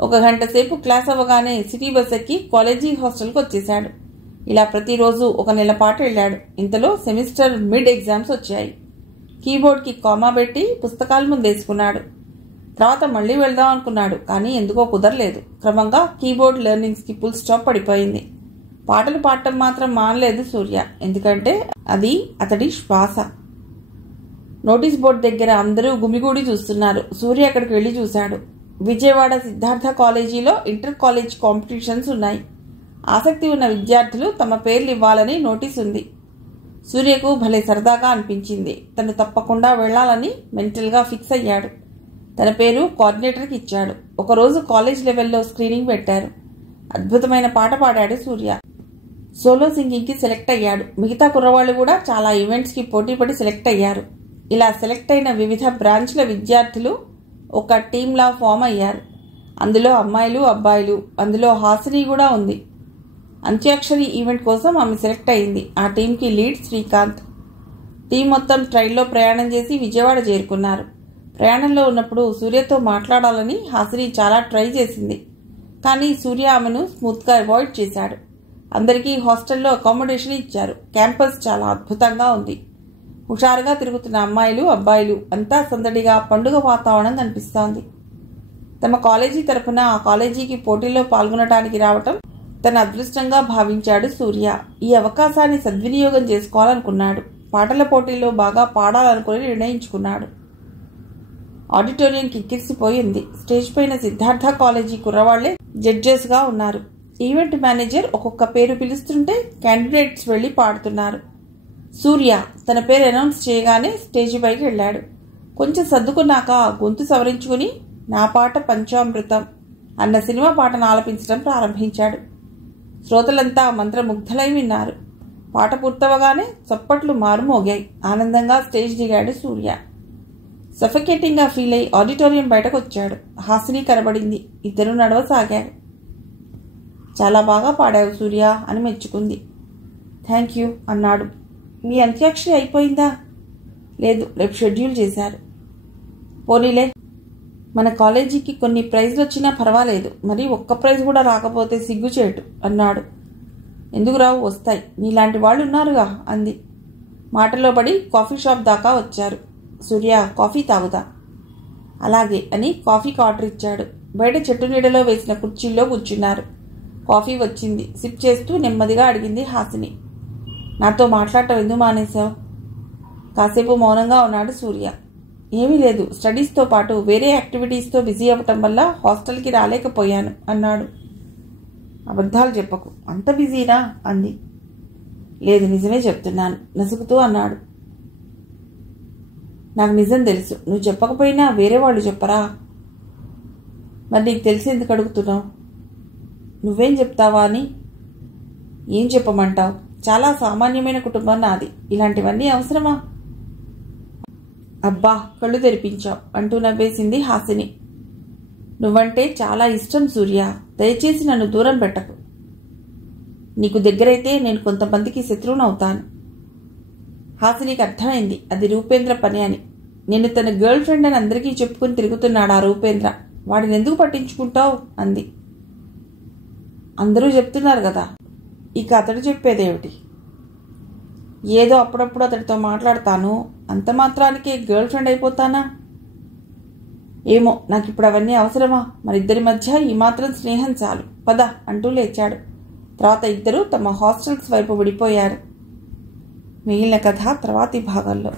ఒక గంట సేపు క్లాస్ అవ్వగానే సిటీ బస్ ఎక్కి కాలేజీ హాస్టల్కి వచ్చేశాడు. ఇలా ప్రతిరోజు ఒక నెల పాటు వెళ్ళాడు. ఇంతలో సెమిస్టర్ మిడ్ ఎగ్జామ్స్ వచ్చాయి. కీబోర్డ్కి కామా పెట్టి పుస్తకాలు ముందేసుకున్నాడు. తర్వాత మళ్ళీ వెళ్దాం అనుకున్నాడు, కానీ ఎందుకో కుదరలేదు. క్రమంగా కీబోర్డ్ లెర్నింగ్స్కి ఫుల్ స్టాప్ పడిపోయింది. పాటలు పాడటం మాత్రం మానలేదు సూర్య, ఎందుకంటే అది అతడి శ్వాస. నోటీస్ బోర్డు దగ్గర అందరూ గుమిగూడి చూస్తున్నారు. సూర్య అక్కడికి వెళ్లి చూశాడు. విజయవాడ సిద్ధార్థ కాలేజీలో ఇంటర్ కాలేజ్ కాంపిటీషన్స్ ఉన్నాయి. ఆసక్తి ఉన్న విద్యార్థులు తమ పేర్లు ఇవ్వాలని నోటీస్ ఉంది. సూర్యకు భలే సరదాగా అనిపించింది. తను తప్పకుండా వెళ్లాలని మెంటల్గా ఫిక్స్ అయ్యాడు. తన పేరు కోఆర్డినేటర్కి ఇచ్చాడు. ఒకరోజు కాలేజ్ లెవెల్లో స్క్రీనింగ్ పెట్టారు. అద్భుతమైన పాట పాడాడు సూర్య. సోలో సింగింగ్కి సెలెక్ట్ అయ్యాడు. మిగతా కుర్రవాళ్లు కూడా చాలా ఈవెంట్స్కి పోటీపడి సెలెక్ట్ అయ్యారు. ఇలా సెలెక్ట్ అయిన వివిధ బ్రాంచ్ల విద్యార్థులు ఒక టీంలా ఫామ్ అయ్యారు. అందులో అమ్మాయిలు, అబ్బాయిలు. అందులో హాసిని కూడా ఉంది. అంత్యాక్షరి ఈవెంట్ కోసం ఆమె సెలెక్ట్ అయింది. ఆ టీంకి లీడ్ శ్రీకాంత్. టీం మొత్తం ట్రైన్లో ప్రయాణం చేసి విజయవాడ చేరుకున్నారు. ప్రయాణంలో ఉన్నప్పుడు సూర్యతో మాట్లాడాలని హాసిని చాలా ట్రై చేసింది. కానీ సూర్య ఆమెను స్మూత్గా అవాయిడ్ చేశాడు. అందరికీ హాస్టల్లో అకామిడేషన్ ఇచ్చారు. క్యాంపస్ చాలా అద్భుతంగా ఉంది. హుషారుగా తిరుగుతున్న అమ్మాయిలు, అబ్బాయిలు అంతా సందడిగా పండుగ వాతావరణం కనిపిస్తోంది. తమ కాలేజీ తరఫున ఆ కాలేజీకి పోటీలో పాల్గొనడానికి రావటం తన అదృష్టంగా భావించాడు సూర్య. ఈ అవకాశాన్ని సద్వినియోగం చేసుకోవాలనుకున్నాడు. పాటల పోటీలో బాగా పాడాలనుకుని నిర్ణయించుకున్నాడు. ఆడిటోరియం కిక్కిరిసిపోయింది. స్టేజ్ పైన సిద్ధార్థ కాలేజీ కుర్రవాళ్లే జడ్జెస్గా ఉన్నారు. ఈవెంట్ మేనేజర్ ఒక్కొక్క పేరు పిలుస్తుంటే క్యాండిడేట్స్ వెళ్లి పాడుతున్నారు. సూర్య తన పేరు అనౌన్స్ చేయగానే స్టేజి పైకి వెళ్ళాడు. కొంచెం సర్దుకున్నాక గొంతు సవరించుకుని నా పాట పంచామృతం అన్న సినిమా పాటను ఆలపించడం ప్రారంభించాడు. శ్రోతలంతా మంత్రముగ్ధలై విన్నారు. పాట పూర్తవగానే చప్పట్లు మారుమోగాయి. ఆనందంగా స్టేజ్ దిగాడు సూర్య. సఫికేటింగ్గా ఫీల్ అయి ఆడిటోరియం బయటకు వచ్చాడు. హాసిని కనబడింది. ఇద్దరు నడవసాగారు. చాలా బాగా పాడావు సూర్య అని మెచ్చుకుంది. థ్యాంక్ యూ అన్నాడు. మీ అంత్యాక్షరి అయిపోయిందా? లేదు, రేపు షెడ్యూల్ చేశారు. పోనీలే, మన కాలేజీకి కొన్ని ప్రైజ్లు వచ్చినా పర్వాలేదు, మరి ఒక్క ప్రైజ్ కూడా రాకపోతే సిగ్గుచేటు అన్నాడు. ఎందుకు రావు, వస్తాయి, నీలాంటి వాళ్ళు ఉన్నారుగా అంది. మాటలో పడి కాఫీ షాప్ దాకా వచ్చారు. సూర్య, కాఫీ తాగుతా. అలాగే అని కాఫీకి ఆర్డర్ ఇచ్చాడు. బయట చెట్టు నీడలో వేసిన కుర్చీల్లో కూర్చున్నారు. కాఫీ వచ్చింది. సిప్ చేస్తూ నెమ్మదిగా అడిగింది హాసిని. నాతో మాట్లాడటం ఎందుకు మానేశావు? కాసేపు మౌనంగా ఉన్నాడు సూర్య. ఏమీ లేదు, స్టడీస్తో పాటు వేరే యాక్టివిటీస్తో బిజీ అవ్వటం వల్ల హాస్టల్కి రాలేకపోయాను అన్నాడు. అబద్ధాలు చెప్పకు, అంత బిజీనా అంది. లేదు, నిజమే చెప్తున్నాను నసుకుతూ అన్నాడు. నాకు నిజం తెలుసు, నువ్వు చెప్పకపోయినా వేరే వాళ్ళు చెప్పరా? మరి నీకు తెలిసి ఎందుకు అడుగుతున్నావు? నువ్వేం చెప్తావా అని. ఏం చెప్పమంటావు? చాలా సామాన్యమైన కుటుంబం నాది, ఇలాంటివన్నీ అవసరమా? అబ్బా, కళ్ళు తెరిపించావు అంటూ నవ్వేసింది హాసిని. నువ్వంటే చాలా ఇష్టం సూర్య, దయచేసి నన్ను దూరం పెట్టకు. నీకు దగ్గరైతే నేను కొంతమందికి శత్రువునవుతాను. హాసినికి అర్థమైంది అది రూపేంద్ర పని అని. నేను తన గర్ల్ ఫ్రెండ్ అని అందరికీ చెప్పుకుని తిరుగుతున్నాడు ఆ రూపేంద్ర. వాడిని ఎందుకు పట్టించుకుంటావు అంది. అందరూ చెప్తున్నారు కదా, ఇక అతడు చెప్పేదేమిటి? ఏదో అప్పుడప్పుడు అతడితో మాట్లాడతాను, అంత మాత్రానికే గర్ల్ ఫ్రెండ్ అయిపోతానా? ఏమో, నాకు ఇప్పుడు అవన్నీ అవసరమా? మరిద్దరి మధ్య ఈ మాత్రం స్నేహం చాలు, పద అంటూ లేచాడు. తర్వాత ఇద్దరూ తమ హాస్టల్స్ వైపు విడిపోయారు. మిగిలిన కథ తర్వాతి భాగంలో.